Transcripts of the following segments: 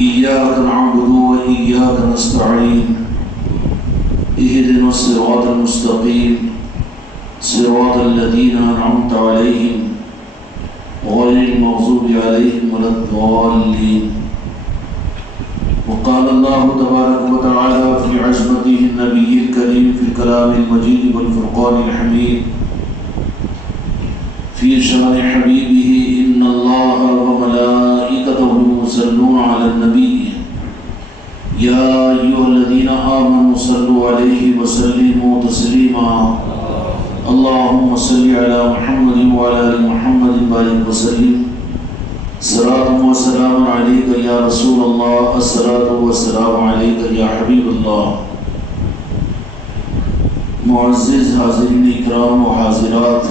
إياك نعبد وإياك نستعين اهدنا الصراط المستقيم صراط الذين أنعمت عليهم غير المغضوب عليهم ولا الضالين. وقال الله تبارك وتعالى في عظمته النبي الكريم في الكلام المجيد والفرقان الحميد في شأن حبيبه إن الله وملائكته يصلون على النبي يا أيها الذين آمنوا صلوا عليه وسلموا تسليما اللهم صل على محمد وعلى آل محمد وبارك وسلم صلاة وسلام عليك يا رسول الله الصلاة والسلام عليك يا حبيب الله. معزز حاضرین اکرام و حاضرات،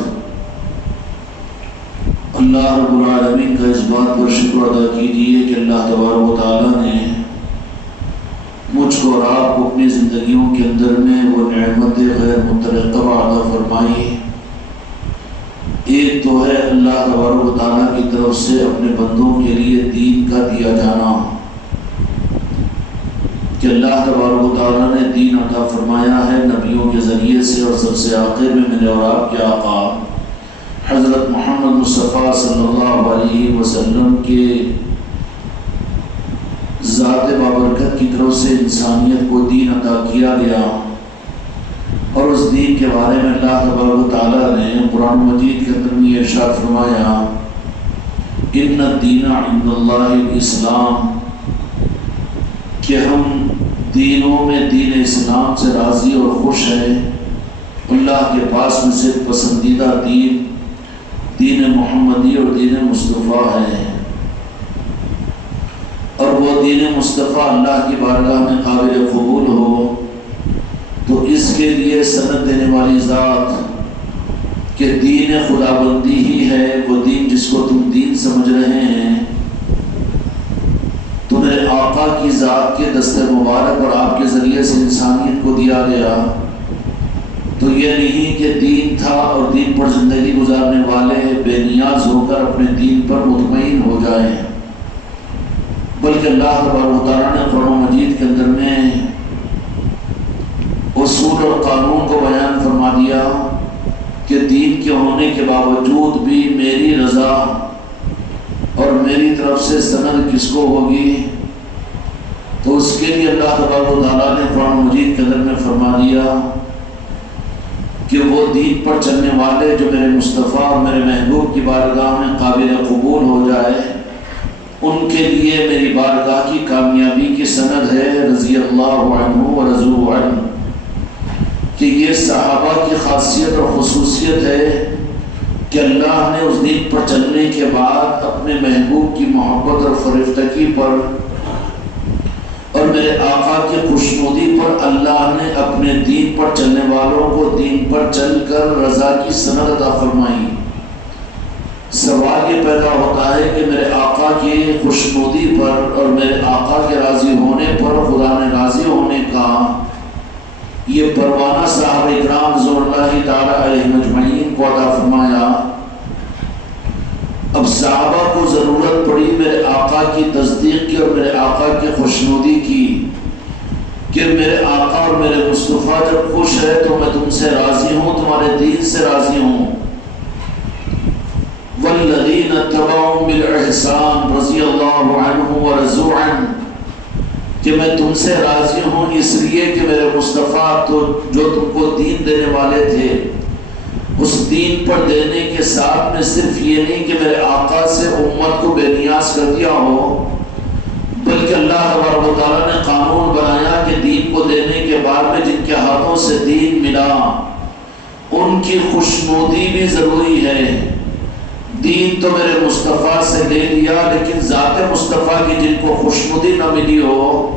اللہ رب العالمین کا اس بات پر شکر ادا کیجیے کہ اللہ تبارک و تعالیٰ نے مجھ کو اور آپ کو اپنی زندگیوں کے اندر میں وہ نعمت غیر مترقبہ عطا فرمائی. ایک تو ہے اللہ تبارک و تعالیٰ کی طرف سے اپنے بندوں کے لیے دین کا دیا جانا، کہ اللہ تبارک و تعالیٰ نے دین عطا فرمایا ہے نبیوں کے ذریعے سے، اور سب سے آخر میں میرے اور آپ کے آقا حضرت محمد مصطفیٰ صلی اللہ علیہ وسلم کے ذات بابرکت کی طرف سے انسانیت کو دین عطا کیا گیا. اور اس دین کے بارے میں اللہ تبارک و تعالیٰ نے قرآن مجید کے اندر میں ارشاد فرمایا ان الدین عند اللہ الاسلام، کہ ہم دینوں میں دین اسلام سے راضی اور خوش ہیں. اللہ کے پاس میں سے پسندیدہ دین دین محمدی اور دین مصطفیٰ ہے، اور وہ دین مصطفیٰ اللہ کی بارگاہ میں قابل قبول ہو تو اس کے لیے سند دینے والی ذات کہ دین خدا بندی ہی ہے، وہ دین جس کو تم دین سمجھ رہے ہیں، تمہیں آقا کی ذات کے دست مبارک اور آپ کے ذریعے سے انسانیت کو دیا گیا. تو یہ نہیں کہ دین تھا اور دین پر زندگی گزارنے والے بے نیاز ہو کر اپنے دین پر مطمئن ہو جائیں، بلکہ اللہ تبارک و تعالیٰ نے قرآن مجید کے اندر میں اصول اور قانون کو بیان فرما دیا کہ دین کے ہونے کے باوجود بھی میری رضا اور میری طرف سے سند کس کو ہوگی. تو اس کے لیے اللہ تبارک و تعالیٰ نے قرآن مجید کے اندر میں فرما دیا کہ وہ دین پر چلنے والے جو میرے مصطفیٰ اور میرے محبوب کی بارگاہ میں قابل قبول ہو جائے، ان کے لیے میری بارگاہ کی کامیابی کی سند ہے رضی اللہ عنہ و رضوا عنہ، کہ یہ صحابہ کی خاصیت اور خصوصیت ہے کہ اللہ نے اس دین پر چلنے کے بعد اپنے محبوب کی محبت اور فرفتگی پر اور میرے آقا کی خوشنودی پر اللہ نے اپنے دین پر چلنے والوں کو دین پر چل کر رضا کی سند عطا فرمائی. سوال یہ پیدا ہوتا ہے کہ میرے آقا کی خوشنودی پر اور میرے آقا کے راضی ہونے پر خدا نے راضی ہونے کا یہ پروانہ صحابہ اکرام رضوان اللہ تعالی علیہم اجمعین کو عطا فرمایا. اب صحابہ کو ضرورت پڑی میرے آقا کی تصدیق کی اور میرے آقا کی خوشنودی کی کہ میرے آقا اور میرے مصطفیٰ جب خوش ہے تو میں تم سے راضی ہوں، تمہارے دین سے راضی ہوں. والذین اتبعوا بالاحسان رضی اللہ عنہ ورضوا عنہ، کہ میں تم سے راضی ہوں اس لیے کہ میرے مصطفیٰ تو جو تم کو دین دینے والے تھے اس دین پر دینے کے ساتھ میں صرف یہ نہیں کہ میرے آقا سے امت کو بے نیاز کر دیا ہو، بلکہ اللہ تبارک و تعالیٰ نے قانون بنایا کہ دین کو دینے کے بعد میں جن کے ہاتھوں سے دین ملا ان کی خوشنودی بھی ضروری ہے. دین تو میرے مصطفیٰ سے لے لیا، لیکن ذات مصطفیٰ کی جن کو خوشنودی نہ ملی ہو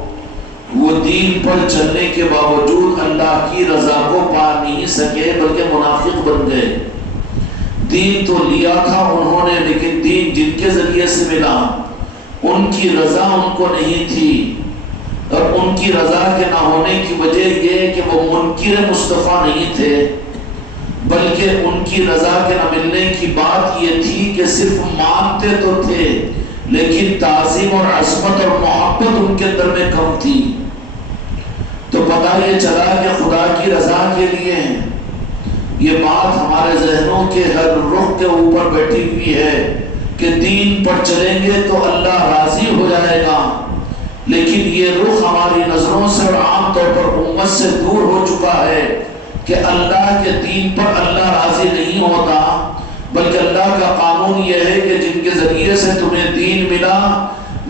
وہ دین پر چلنے کے باوجود اللہ کی رضا کو پا نہیں سکے، بلکہ منافق بن گئے. دین تو لیا تھا انہوں نے، لیکن دین جن کے ذریعے سے ملا ان کی رضا ان کو نہیں تھی، اور ان کی رضا کے نہ ہونے کی وجہ یہ کہ وہ منکر مصطفیٰ نہیں تھے، بلکہ ان کی رضا کے نہ ملنے کی بات یہ تھی کہ صرف مانتے تو تھے لیکن تعظیم اور عظمت اور محبت ان کے اندر میں کم تھی۔ تو پتہ یہ چلا کہ خدا کی رضا کے لیے یہ بات ہمارے ذہنوں کے ہر رخ کے اوپر بیٹھی ہوئی ہے کہ دین پر چلیں گے تو اللہ راضی ہو جائے گا، لیکن یہ رخ ہماری نظروں سے اور عام طور پر امت سے دور ہو چکا ہے کہ اللہ کے دین پر اللہ راضی نہیں ہوتا، بلکہ اللہ کا قانون یہ ہے کہ جن کے ذریعے سے تمہیں دین ملا،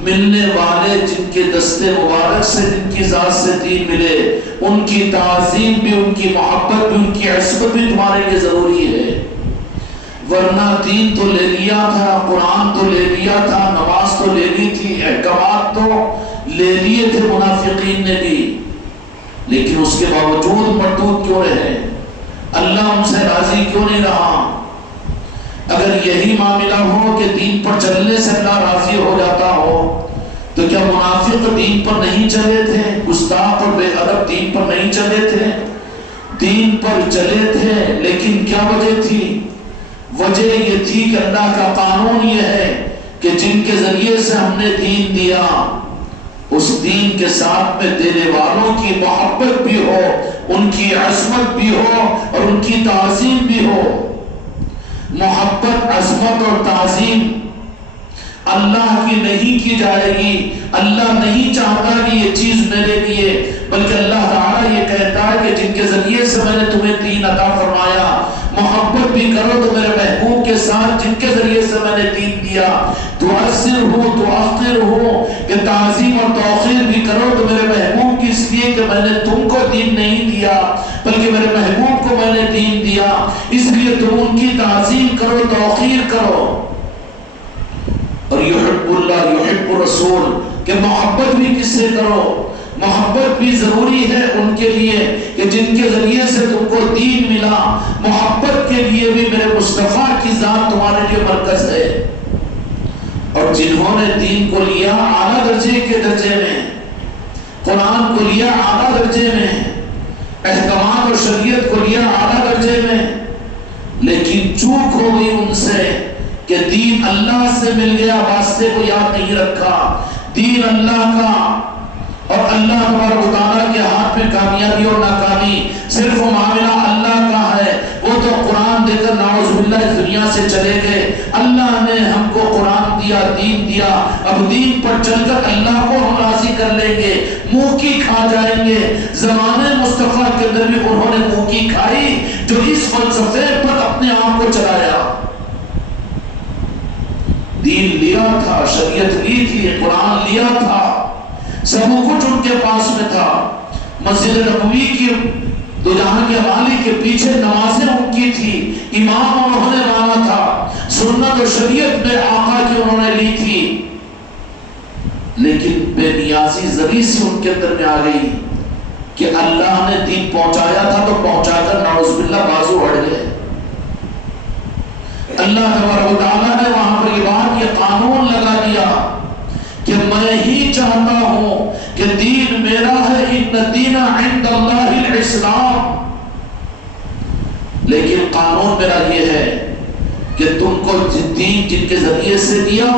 ملنے والے جن کے دستے مبارک سے جن کی ذات سے دین ملے، ان کی تعظیم بھی، ان کی محبت بھی، ان کی عصمت بھی تمہارے لیے ضروری ہے۔ ورنہ دین تو لے لیا تھا، قرآن تو لے لیا تھا، نماز تو لے لی تھی، احکامات تو لے لیے تھے منافقین نے بھی، لیکن اس کے باوجود مردود کیوں رہے؟ اللہ ان سے راضی کیوں نہیں رہا؟ اگر یہی معاملہ ہو کہ دین پر چلنے سے اللہ راضی ہو جاتا ہو تو کیا منافق دین پر نہیں چلے تھے؟ گستاخ اور بے ادب دین پر نہیں چلے تھے؟ دین پر چلے تھے، لیکن کیا وجہ تھی؟ وجہ یہ تھی کہ اللہ کا قانون یہ ہے کہ جن کے ذریعے سے ہم نے دین دیا، اس دین کے ساتھ میں دینے والوں کی محبت بھی ہو، ان کی عظمت بھی ہو اور ان کی تعظیم بھی ہو۔ محبت، عظمت اور تعظیم اللہ کی نہیں کی جائے گی۔ اللہ نہیں چاہتا کہ یہ چیز میرے لیے، بلکہ اللہ تعالیٰ یہ کہتا ہے کہ جن کے ذریعے سے میں نے تمہیں دین عطا فرمایا، محبت بھی کرو تو میرے محبوب کے ساتھ جن کے ذریعے سے میں نے دین دیا، تعزر ہو تعقر ہو کہ تعظیم اور توقیر بھی کرو تو میرے محبوب کی، اس لیے کہ میں نے تم کو دین نہیں دیا بلکہ میرے محبوب کو میں نے دین دیا، اس لیے تم ان کی تعظیم کرو، توقیر کرو۔ اور یحب اللہ یحب الرسول کہ محبت بھی کس سے کرو؟ محبت بھی ضروری ہے ان کے لیے کہ جن کے ذریعے سے تم کو دین ملا، محبت کے لیے بھی میرے مصطفیٰ کی ذات تمہارے لیے مرکز ہے۔ اور جنہوں نے دین کو لیا اعلیٰ درجے کے درجے میں، قرآن کو لیا اعلیٰ درجے میں، احکامات اور شریعت کو لیا اعلیٰ درجے میں، لیکن چوک ہو گئی ان سے کہ دین اللہ سے مل گیا، واسطے کو یاد نہیں رکھا، دین اللہ کا اور اللہ تبارک و تعالیٰ کے ہاتھ میں کامیابی اور ناکامی، صرف وہ معاملہ اللہ کا ہے۔ وہ تو قرآن دے کر نعوذ باللہ اس دنیا سے چلے گئے، اللہ نے ہم کو قرآن دیا، دین دیا، اب دین پر چل کر اللہ کو ہم راضی کر لیں گے، منہ کی کھا جائیں گے۔ زمانے مصطفیٰ کے اندر بھی انہوں نے منہ کی کھائی جو اس فلسفے پر اپنے آپ کو چلایا۔ دین لیا تھا، شریعت لی تھی، قرآن لیا تھا، سب کچھ ان کے پاس میں تھا۔ مسجد نبوی کی دو جہاں کے والی کے پیچھے نمازیں ان کی تھی، امام انہوں نے مانا تھا، سنت و شریعت میں آقا کی انہوں نے لی تھی، لیکن بے نیازی ذریعہ سے ان کے اندر میں آ گئی کہ اللہ نے دین پہنچایا تھا تو پہنچا کر نعوذ باللہ بازو ہٹ گئے۔ اللہ تبارک و تعالیٰ نے وہاں پر یہ بات، یہ قانون لگا دیا کہ میں ہی چاہتا ہوں کہ دین میرا ہے، ان الدین عند اللہ الاسلام، لیکن قانون میرا یہ ہے کہ تم کو دین جن کے ذریعے سے دیا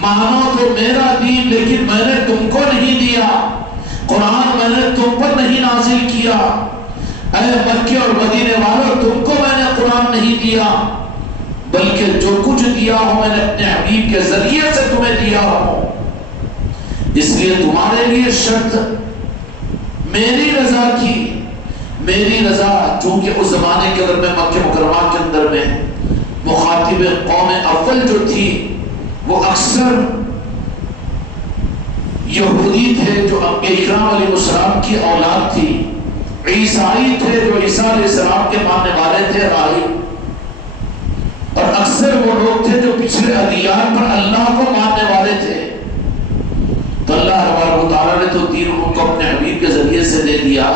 مانو تو میرا دین، لیکن میں نے تم کو نہیں دیا، قرآن میں نے تم پر نہیں نازل کیا، اے مکے اور مدینے والوں تم کو میں نے قرآن نہیں دیا، بلکہ جو کچھ دیا ہوں میں نے اپنے حبیب کے ذریعے سے تمہیں دیا ہوں۔ اس لیے تمہارے لیے شرط میری رضا کی، میری رضا، چونکہ اس زمانے کے اندر میں مکہ مکرمہ کے اندر میں مخاطب قوم اول جو تھی وہ اکثر یہودی تھے جو انبیاء اکرام علیہ السلام کی اولاد تھی، عیسائی تھے جو عیسیٰ علیہ السلام کے ماننے والے تھے، راہب، اور اکثر وہ لوگ تھے جو پچھلے ادیان پر اللہ کو ماننے والے تھے۔ تو اللہ تبارک و تعالیٰ نے تو دین ان کو اپنے حبیب کے ذریعے سے دے دیا،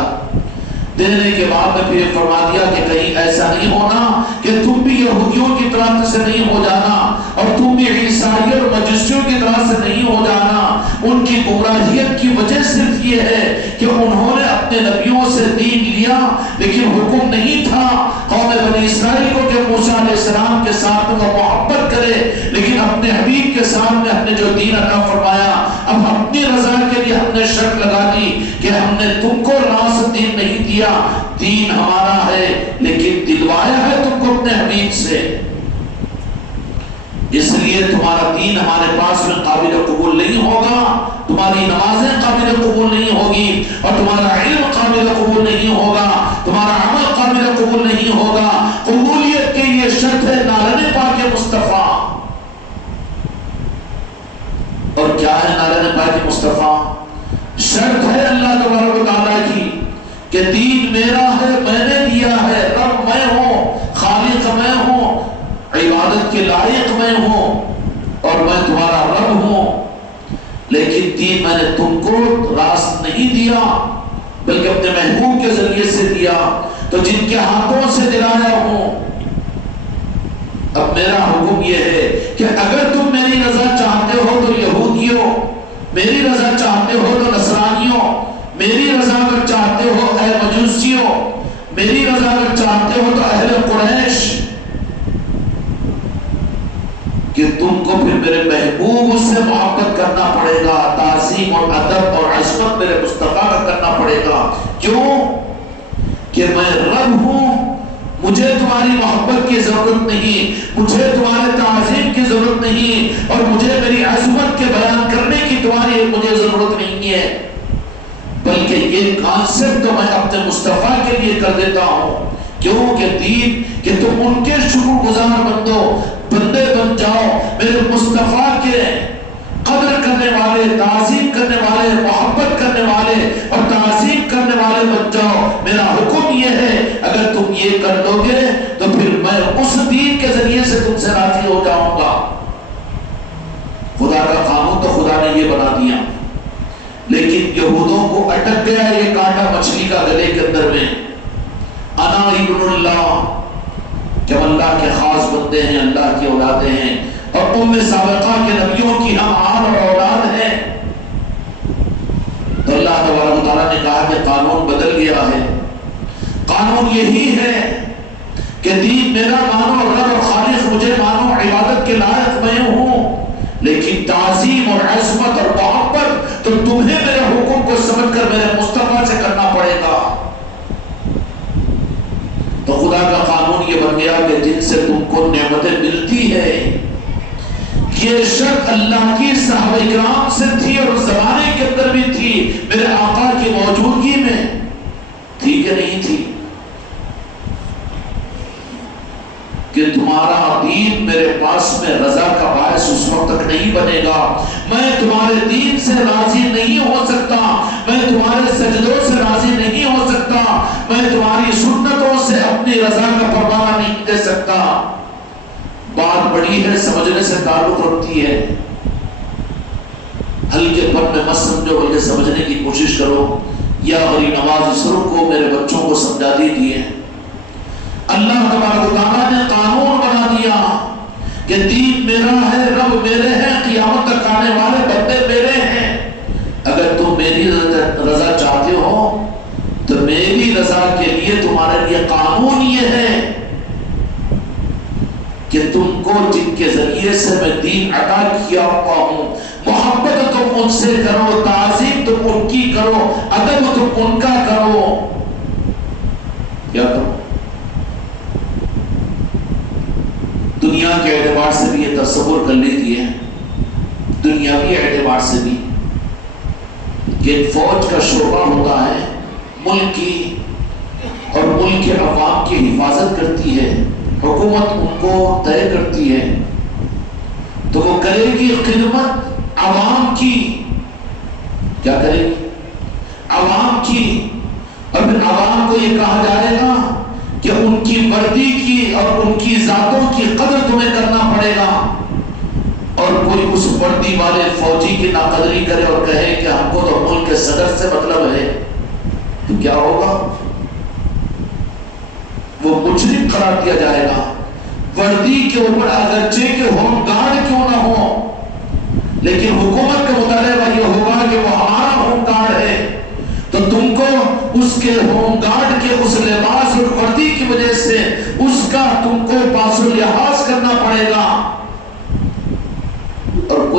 دینے کے بعد میں پھر فرما دیا کہ کہیں ایسا نہیں ہونا کہ تم بھی یہودیوں کی طرح سے نہیں ہو جانا اور تم بھی عیسائی اور مجوسیوں کی طرح سے نہیں ہو جانا۔ ان کی گمراہیت کی وجہ صرف یہ ہے کہ انہوں نے اپنے نبیوں سے دین لیا، لیکن حکم نہیں تھا قوم بنی اسرائیل کو کہ موسیٰ علیہ السلام کے ساتھ وہ محبت کرے، لیکن اپنے حبیب کے سامنے ہم نے جو دین عطا فرمایا، اب اپنی رضا کے لیے ہم نے شرط لگا دی کہ ہم نے تم کو راست دین نہیں دیا، دین ہمارا ہے لیکن دلوایا ہے تم کو اپنے حبیب سے، اس لیے تمہارا دین ہمارے پاس میں قابل قبول نہیں ہوگا، تمہاری نمازیں قابل قبول نہیں ہوگی، اور تمہارا علم قابل قبول نہیں ہوگا، تمہارا عمل قابل قبول نہیں ہوگا۔ قبولیت کے لیے شرط ہے نالن پاک مصطفیٰ۔ اور کیا ہے نالن پاک مصطفیٰ؟ شرط ہے اللہ تبارک و تعالیٰ کی کہ دین میرا ہے، میں نے دیا ہے، رب میں ہوں، خالق میں ہوں، عبادت کے لائق میں ہوں، اور میں تمہارا رب ہوں، لیکن دین میں نے تم کو راست نہیں دیا بلکہ اپنے محبوب کے ذریعے سے دیا، تو جن کے ہاتھوں سے دلایا ہوں۔ اب میرا حکم یہ ہے کہ اگر تم میری رضا چاہتے ہو تو یہودیوں، میری رضا چاہتے ہو تو نصرانیوں، میری رضا اگر چاہتے ہو اے مجوسیوں، میری رضا اگر چاہتے ہو تو اہل قریش، کہ تم کو پھر میرے محبوب سے محبت کرنا پڑے گا، تعظیم اور ادب اور عظمت میرے مصطفیٰ کا کرنا پڑے گا۔ کیوں؟ کہ میں رب ہوں، مجھے تمہاری محبت کی ضرورت نہیں، مجھے تمہارے تعظیم کی ضرورت نہیں، اور مجھے میری عظمت کے بیان کرنے کی تمہاری مجھے ضرورت نہیں ہے، بلکہ یہ کانسیپٹ تو میں اپنے مصطفیٰ کے لیے کر دیتا ہوں۔ کیوں؟ کہ دین کہ تم ان کے شکر گزار بندے بن جاؤ، میرے مصطفیٰ کے قدر کرنے والے، تعظیم کرنے والے، محبت کرنے والے اور تعظیم کرنے والے بن جاؤ۔ میرا حکم یہ ہے اگر تم یہ کر دو گے تو پھر میں اس دین کے ذریعے سے تم سے راضی ہو جاؤں گا۔ خدا کا قانون تو خدا نے یہ بنا دیا، لیکن یہودوں کو اٹک گیا یہ کانٹا مچھلی کا گلے کے اندر میں، انا ابن اللہ، کہ ہم اللہ کے خاص بندے ہیں، اللہ کی اولادیں ہیں، اور ام سابقہ کے نبیوں کی ہم آل اور اولاد ہیں۔ تو اللہ تبارک و تعالیٰ نے کہا کہ قانون بدل گیا ہے، قانون یہی ہے کہ دین میرا مانو، رب اور خالق مجھے مانو، عبادت کے لائق میں ہوں، لیکن تعظیم اور عظمت اور محبت تو تمہیں میرے حکم کو سمجھ کر میرے مصطفیٰ سے کرنا پڑے گا۔ تو خدا کا قانون یہ بن گیا کہ جن سے تم کو نعمتیں ملتی ہے، یہ شرط اللہ کی صحابہ کرام سے تھی اور اس زمانے کے اندر بھی تھی، میرے آقا کی موجودگی میں تھی کہ نہیں تھی، کہ تمہارا دین میرے پاس میں رضا کا باعث اس وقت تک نہیں بنے گا، میں تمہارے دین سے راضی نہیں ہو سکتا، میں تمہارے سجدوں سے راضی نہیں ہو سکتا، میں تمہاری سنتوں سے اپنی رضا کا پروانہ نہیں دے سکتا۔ بات بڑی ہے، سمجھنے سے تعلق رکھتی ہے، ہلکے پن میں مت سمجھو بلکہ سمجھنے کی کوشش کرو۔ یا بری نواز سر کو میرے بچوں کو سمجھا دیجیے، اللہ تبارک و تعالیٰ نے قانون بنا دیا کہ دین میرا ہے، رب میرے ہیں، قیامت تک آنے والے بندے میرے ہیں۔ اگر تم میری رضا چاہتے ہو تو میری رضا کے لیے تمہارے لیے قانون یہ ہے کہ تم کو جن کے ذریعے سے میں دین عطا کیا ہوا ہوں، محبت تم ان سے کرو، تعظیم تم ان کی کرو، ادب تم ان کا کرو۔ کیا کرو؟ دنیا کے اعتبار سے بھی یہ تصور کر لیجیے، دنیاوی اعتبار سے بھی، کہ ایک فوج کا شعبہ ہوتا ہے، ملک کی اور ملک کے عوام کی حفاظت کرتی ہے، حکومت ان کو طے کرتی ہے، تو وہ کرے گی خدمت عوام کی۔ کیا کرے گی؟ عوام کی۔ اور پھر عوام کو یہ کہا جائے گا کہ ان کی وردی کی اور ان کی ذاتوں کی قدر تمہیں کرنا پڑے گا، اور کوئی اس وردی والے فوجی کی ناقدری کرے اور کہے کہ ہم کو تو ملک کے صدر سے مطلب ہے، تو کیا ہوگا؟ وہ مجرم قرار دیا جائے گا۔ وردی کے اوپر اگرچہ کہ ہوم گارڈ کیوں نہ ہو، لیکن حکومت کا مطالبہ یہ ہوگا کہ وہ ہمارا ہوم گارڈ ہے، تو تم کو اس کے ہوم گارڈ کے اس لباس اور وردی کی وجہ سے اس کا تم کو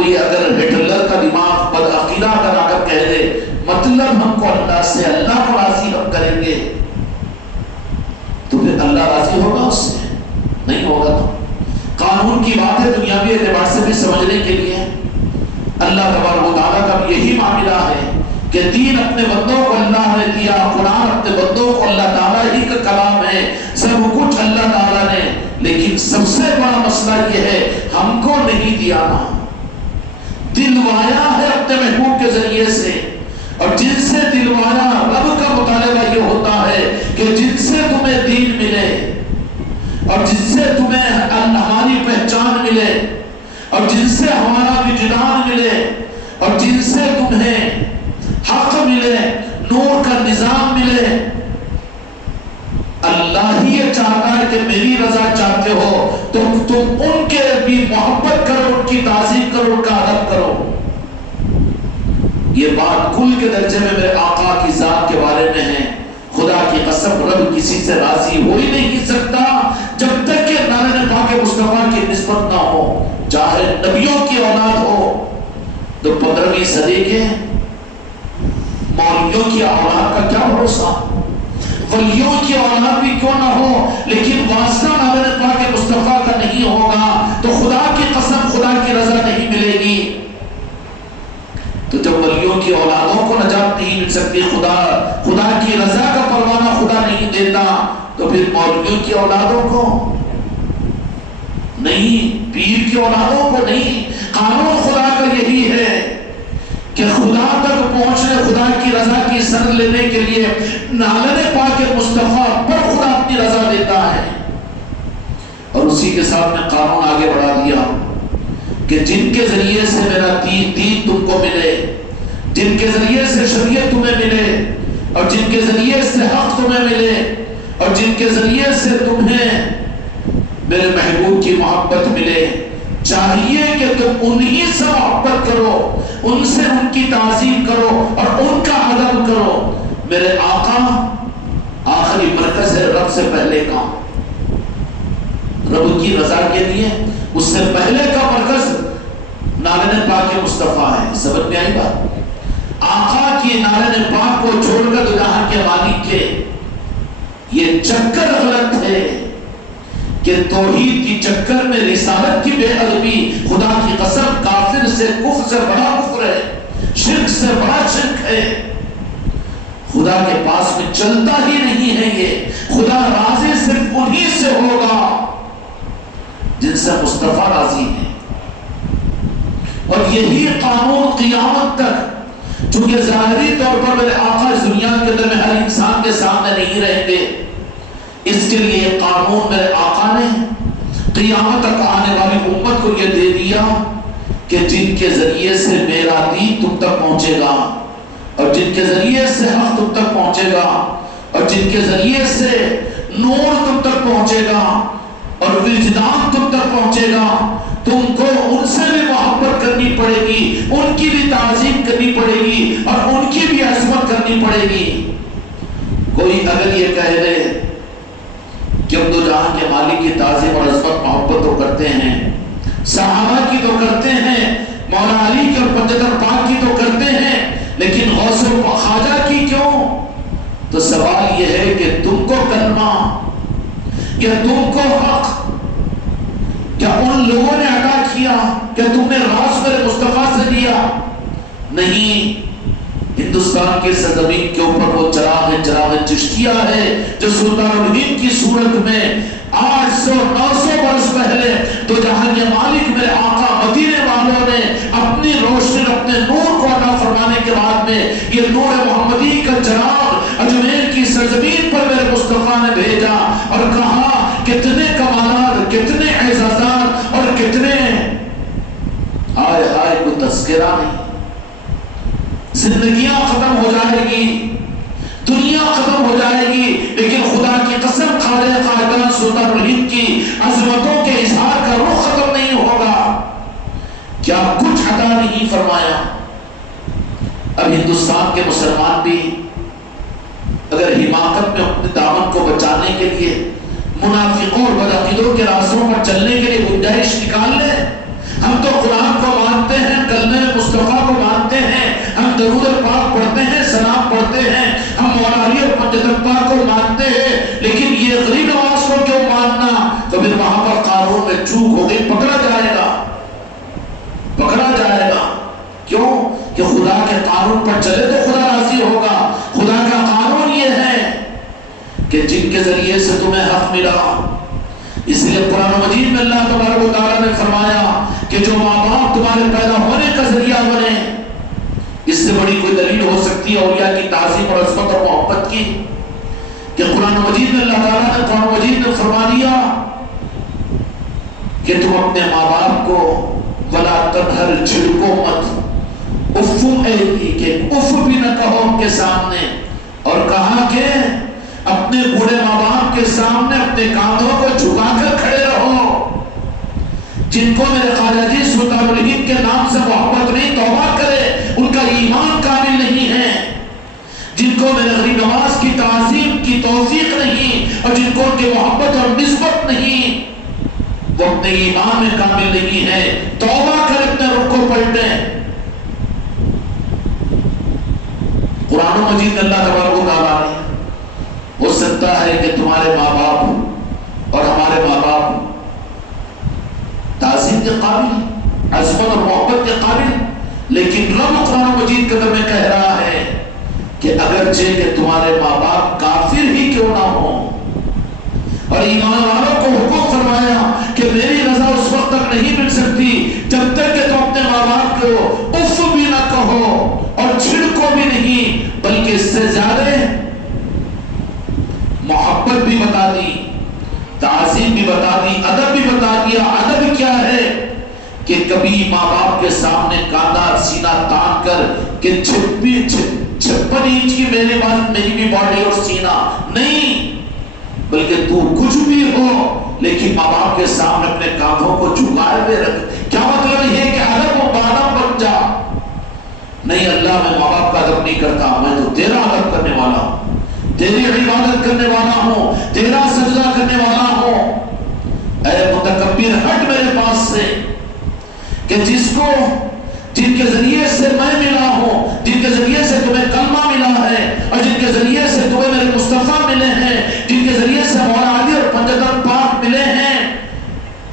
کوئی اگر ہٹلر کا دماغ بدعقیدہ اگر آ کر کہہ دے مطلب ہم کو اللہ سے، اللہ کو راضی ہم کریں گے، تو پھر اللہ راضی ہوگا اس سے؟ نہیں ہوگا۔ تو قانون کی بات ہے دنیاوی اعتبار سے بھی سمجھنے کے لیے، اللہ تبارک و تعالیٰ کا بھی یہی معاملہ ہے کہ دین اپنے بندوں کو اللہ نے دیا، قرآن اپنے بندوں کو اللہ تعالیٰ ہی کا کلام ہے، سب کچھ اللہ تعالیٰ نے، لیکن سب سے بڑا مسئلہ یہ ہے ہم کو نہیں دیا نا، دلوایا ہے اپنے محبوب کے ذریعے سے، اور جن سے دلوایا رب کا مطالبہ یہ ہوتا ہے کہ جن سے تمہیں دین ملے اور جن سے تمہیں ہماری پہچان ملے اور جن سے ہمارا وجدان ملے اور جن سے تمہیں حق ملے، نور کا نظام ملے، اللہ ہی یہ چاہتا ہے کہ میری رضا چاہتے ہو تو تم ان کے بھی محبت کرو، ان کی تعظیم کرو، ان کا ادب کرو۔ یہ بات کل کے درجے میں میرے آقا کی ذات کے بارے میں ہے۔ خدا کی قسم رب کسی سے راضی ہو ہی نہیں سکتا جب تک کہ نارائن پاک مصطفیٰ کی نسبت نہ ہو، چاہے نبیوں کی اولاد ہو۔ تو 15ویں صدی کے مولویوں کی اولاد کا کیا بھروسہ، ولیوں کی اولاد بھی کیوں نہ ہو، لیکن واسطہ نارائن پاک مصطفیٰ کا نہیں ہوگا تو خدا کی قسم خدا کی رضا نہیں ملے گی۔ تو جب ولیوں کی اولادوں کو نجات نہیں مل سکتی، خدا کی رضا کا پروانہ خدا نہیں دیتا، تو پھر مولویوں کی اولادوں کو نہیں، پیر کی اولادوں کو نہیں۔ قانون خدا کا یہی ہے کہ خدا تک پہنچنے، خدا کی رضا کی سند لینے کے لیے نالے پاک مصطفیٰ پر خدا اپنی رضا دیتا ہے، اور اسی کے ساتھ میں قانون آگے بڑھا دیا کہ جن کے ذریعے سے میرا دین تم کو ملے، جن کے ذریعے سے شریعت تمہیں ملے، اور جن کے ذریعے سے حق تمہیں ملے، اور جن کے ذریعے سے تمہیں میرے محبوب کی محبت ملے، چاہیے کہ تم انہی سے محبت کرو، ان سے ان کی تعظیم کرو اور ان کا ادب کرو۔ میرے آقا آخری مرکز ہے رب سے پہلے کا، رب کی رضا کے لیے اس سے پہلے کا مرکز نارائن پاک مصطفیٰ ہے۔ سمجھ میں آئی بات؟ آقا کی نارائن پاک کو چھوڑ کر دو جہاں کے مالک کے یہ چکر غلط ہے کہ توحید کی چکر میں رسالت کی بے ادبی، خدا کی قسم کافر سے کفر سے بڑا کفر ہے، شرک سے بڑا شرک ہے۔ خدا کے پاس میں چلتا ہی نہیں ہے یہ، خدا راضی صرف انہی سے ہوگا جن سے مصطفیٰ راضی ہے، اور یہی قانون قیامت تک، چونکہ ظاہری طور پر میرے آقا اس دنیا کے اندر میں ہر انسان کے سامنے نہیں رہیں گے، اس کے لیے قانون میرے آقا نے قیامت تک آنے والی امت کو یہ دے دیا کہ جن کے ذریعے سے میرا دین تم تک پہنچے گا، اور جن کے ذریعے سے حق تم تک پہنچے گا، اور جن کے ذریعے سے نور تم تک پہنچے گا اور وجدان تم تک پہنچے گا، تم کو ان سے بھی محبت کرنی پڑے گی، ان کی بھی تعظیم کرنی پڑے گی اور ان کی بھی عظمت کرنی پڑے گی۔ کوئی اگر یہ کہہ دے کہ ہم دو جہاں کے مالک کی تعظیم اور عظمت محبت تو کرتے ہیں، صحابہ کی تو کرتے ہیں، مولا علی کی اور پنجتن پاک کی تو کرتے ہیں، لیکن غوث و خواجہ کی کیوں؟ تو سوال یہ ہے کہ تم کو کلمہ یا تم کو حق کیا ان لوگوں نے عطا کیا کہ تم نے راز میرے مصطفیٰ سے لیا؟ نہیں، ہندوستان کے سرزمین کے اوپر وہ چراغ چشتیہ ہے جو سلطان الہند کی صورت میں 800-900 برس پہلے تو جہاں کے مالک میرے آقا مدینے والوں نے اپنی روشنی اپنے نور کو عطا فرمانے کے بعد میں یہ نور محمدی کا چراغ اجمیر کی سرزمین پر میرے مصطفیٰ نے بھیجا اور کہا کتنے کمالات، کتنے اعزازات اور کتنے آئے ہائے کوئی تذکرہ نہیں۔ زندگیاں ختم ہو جائے گی، دنیا ختم ہو جائے گی، لیکن خدا کی قسم خالق قائدان سلطان الہند کی عظمتوں کے اظہار کا رخ ختم نہیں ہوگا۔ کیا کچھ عطا نہیں فرمایا؟ اب ہندوستان کے مسلمان بھی اگر حماقت میں اپنے دامن کو بچانے کے لیے منافقوں اور بدعقیدوں کے راستوں پر چلنے کے لیے گنجائش نکال لیں، ہم تو قرآن کو مانتے ہیں، کلمہ مصطفیٰ کو مانتے ہیں، ہم درود پاک پڑھتے ہیں، سلام پڑھتے ہیں، ہم مولا علی اور پنجتن پاک کو مانتے ہیں، لیکن یہ غریب نواز کو کیوں ماننا؟ تو پھر وہاں پر قانون میں چوک ہو گئی، پکڑا جائے گا، پکڑا جائے گا۔ کیوں؟ کہ خدا کے قانون پر چلے تو خدا راضی ہوگا۔ خدا کا قانون یہ ہے کہ جن کے ذریعے سے تمہیں حق ملا، اس لیے قرآن مجید میں اللہ تبارک و تعالیٰ نے فرمایا کہ جو ماں باپ تمہارے پیدا ہونے کا ذریعہ بنے، اس سے بڑی کوئی دلیل ہو سکتی ہے اولیاء کی تعظیم اور عظمت اور محبت کی کہ قرآن مجید میں اللہ تعالیٰ نے قرآن مجید میں فرما دیا کہ تم اپنے ماں باپ کو ولا تنہر، جھڑکو مت، اف بھی نہ کہو ان کے سامنے، اور کہا کہ اپنے بوڑھے ماں باپ کے سامنے اپنے کاندھوں کو جھکا کر کھڑے رہو۔ جن کو میرے خواجہ جی سلطان الہند کے نام سے محبت نہیں، توبہ کرے، ان کا ایمان کامل نہیں ہے۔ جن کو میرے غریب نواز کی تعظیم کی توفیق نہیں، اور جن کو ان کی محبت اور نسبت نہیں، وہ اپنے ایمان میں کامل نہیں ہے۔ توبہ کر اپنے رخ کو پلٹیں۔ قرآن مجید میں اللہ تبارک و تعالیٰ نے، ہو سکتا ہے کہ تمہارے ماں باپ اور ہمارے ماں باپ تعظیم کے قابل، عظمت اور محبت کے قابل، لیکن رب قرآن مجید کے اندر میں کہہ رہا ہے کہ اگرچہ کہ تمہارے ماں باپ کافر ہی کیوں نہ ہوں، اور ایمان والوں کو حکم فرمایا کہ میری رضا اس وقت تک نہیں مل سکتی جب تک کہ تم اپنے ماں باپ کو اف بھی نہ کہو اور چھڑکو بھی نہیں، بلکہ اس سے زیادہ محبت بھی بتا دی، تعظیم بھی بتا دی، ادب بھی بتا دیا۔ ادب کیا ہے؟ کہ کبھی ماں باپ کے سامنے کاندھا سینہ تان کر کہ 56 انچ کی میری بھی باڈی اور سینہ نہیں، بلکہ تو کچھ بھی ہو لیکن ماں باپ کے سامنے اپنے کاندھوں کو جھکائے ہوئے رکھ۔ کیا مطلب یہ کہ ادب و باادب بن جا؟ نہیں، اللہ میں ماں باپ کا ادب نہیں کرتا، میں تو تیرا ادب کرنے والا ہوں، تیری عبادت کرنے والا ہوں، تیرا سجدہ کرنے والا ہوں۔ اے متکبر، ہٹ میرے پاس سے، کہ جن کے ذریعے سے میں ملا ہوں، جن کے ذریعے سے تمہیں کلمہ ملا ہے، اور جن کے ذریعے سے تمہیں میرے مصطفیٰ ملے ہیں، جن کے ذریعے سے مولا علی اور پنجتن پاک ملے ہیں،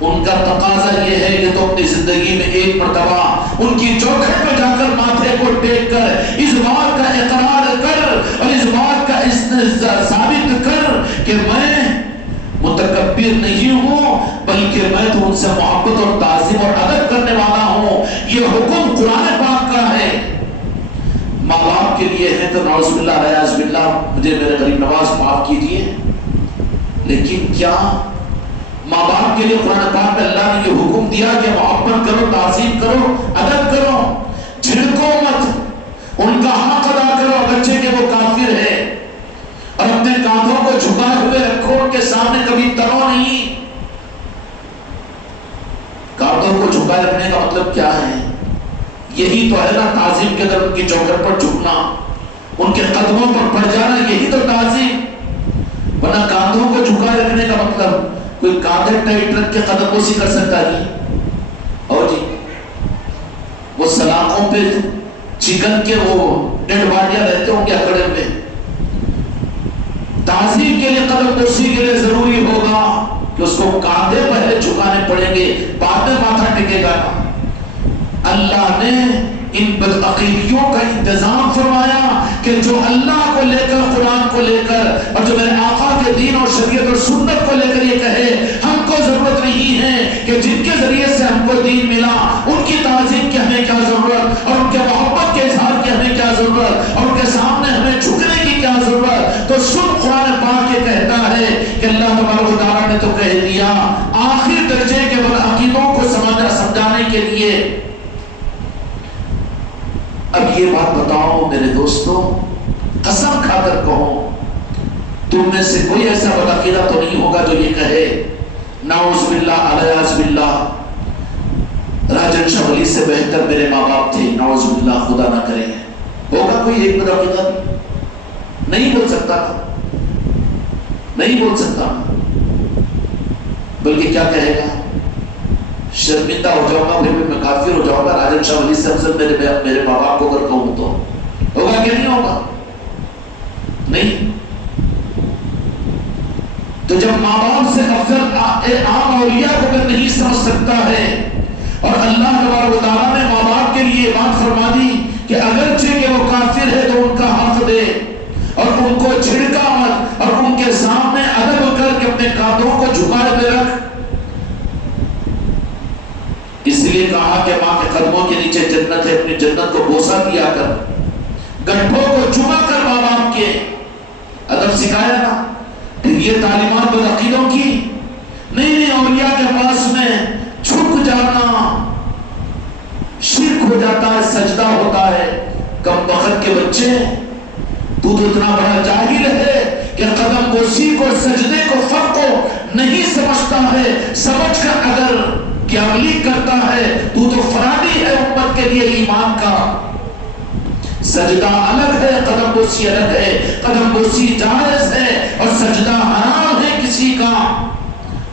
ان کا تقاضا یہ ہے کہ تو اپنی زندگی میں ایک مرتبہ ان کی چوکھٹ پہ جا کر ماتھے کو ٹیک کر اس بات کا اقرار کر اور اس بات کا ثابت کر کہ میں متکبر نہیں ہوں، بلکہ میں تو ان سے محبت اور تعظیم اور ادب کرنے والا ہوں۔ یہ حکم قرآن پاک کا ہے۔ ماں باپ کے لیے ہے تو نعوذ باللہ ریاض باللہ، مجھے میرے غریب نواز معاف کیجیے، لیکن کیا ماں باپ کے لیے قرآن پاک میں اللہ نے یہ حکم دیا کہ محبت کرو، تعظیم کرو، ادب کرو، جھڑکو مت، ان کا حق ادا کرو اگرچہ کہ وہ کافر ہے، اور اپنے کاندھوں کو جھکائے ہوئے رکھو، ان کے سامنے کبھی ترو نہیں۔ کاندھوں کو جھکائے رکھنے کا مطلب کیا ہے؟ یہی تو ہے نا تعظیم کے اندر ان کی چوکھٹ پر جھکنا، ان کے قدموں پر پڑ جانا، یہی تو تعظیم۔ ورنہ کاندھوں کو جھکائے رکھنے کا مطلب کوئی کاندھے ٹائٹ رکھ کے قدم بوسی کر سکتا جی؟ اور جی وہ سلاخوں پہ چکن کے وہ ڈیڈ باڈیاں رہتے ہوں گے اکڑے ہوئے۔ تعظیم کے لیے قدم بوسی کے لیے ضروری ہوگا کہ اس کو کاندھے پہلے جھکانے پڑیں گے، بعد میں ماتھا ٹکے گا نا۔ اللہ نے ان بدعقیدیوں کا انتظام فرمایا کہ جو اللہ کو لے کر، قرآن کو لے کر، اور جو میرے آقا کے دین اور شریعت اور سنت کو لے کر یہ کہے ہم کو ضرورت نہیں ہے کہ جن کے ذریعے سے ہم کو دین ملا ان کی تعظیم کی ہمیں کیا ضرورت، اور ان کے محبت کے اظہار کی ہمیں کیا ضرورت، اور ان کے سامنے ہمیں جھکنے کی کیا ضرورت۔ تو سن، قرآن پاک یہ کہتا ہے کہ اللہ تبارک و تعالیٰ نے تو کہہ دیا آخری درجے کے بدعقیدوں کو سمجھانے کے لیے۔ اب یہ بات بتاؤ میرے دوستو، قسم کھا کر کہو، تم میں سے کوئی ایسا بدعقیدہ تو نہیں ہوگا جو یہ کہے نعوذ باللہ علیاذ باللہ راجن شاہ ولی سے بہتر میرے ماں باپ تھے، نعوذ باللہ، خدا نہ کرے۔ ہوگا کوئی ایک بدعقیدہ؟ نہیں بول سکتا، نہیں بول سکتا، بلکہ کیا کہے گا؟ شرمندہ ہو جاؤں گا، پھر میں کافر ہو جاؤں گا؟ راجن شاہ ولی سے افضل میرے ماں باپ کو اگر کہوں تو ہوگا کہ نہیں ہوگا؟ نہیں۔ تو جب ماں باپ سے افضل عام اولیاء کو اگر نہیں سمجھ سکتا ہے، اور اللہ تبارک و تعالیٰ نے ماں باپ کے لیے بات فرما دی کہ اگرچہ کہ وہ کافر ہے تو ان کا حق دے، اور ان کو چھڑکا مت، اور ان کے سامنے ادب کر کے اپنے کاندھوں کو جھکائے دے رکھ۔ اس لیے کہا کہ ماں کے قدموں کے نیچے جنت ہے، اپنی جنت کو بوسہ دیا کر، گٹھوں کو چما کر ماں باپ کے ادب سکھایا نا۔ پھر یہ تعلیمات بدعقیدوں کی نہیں، اولیاء کے پاس میں چھک جانا شرک ہو جاتا ہے، سجدہ ہوتا ہے۔ کم بخت کے بچے، تو اتنا بڑا جاہل ہے کہ قدم بوسی کو، سجدے کو، فرق کو نہیں سمجھتا ہے۔ سمجھ کر اگر کیابلی کرتا ہے تو فرادی ہے امت کے لیے ایمان کا۔ سجدہ الگ ہے، قدم بوسی الگ ہے۔ قدم بوسی جائز ہے اور سجدہ حرام ہے کسی کا۔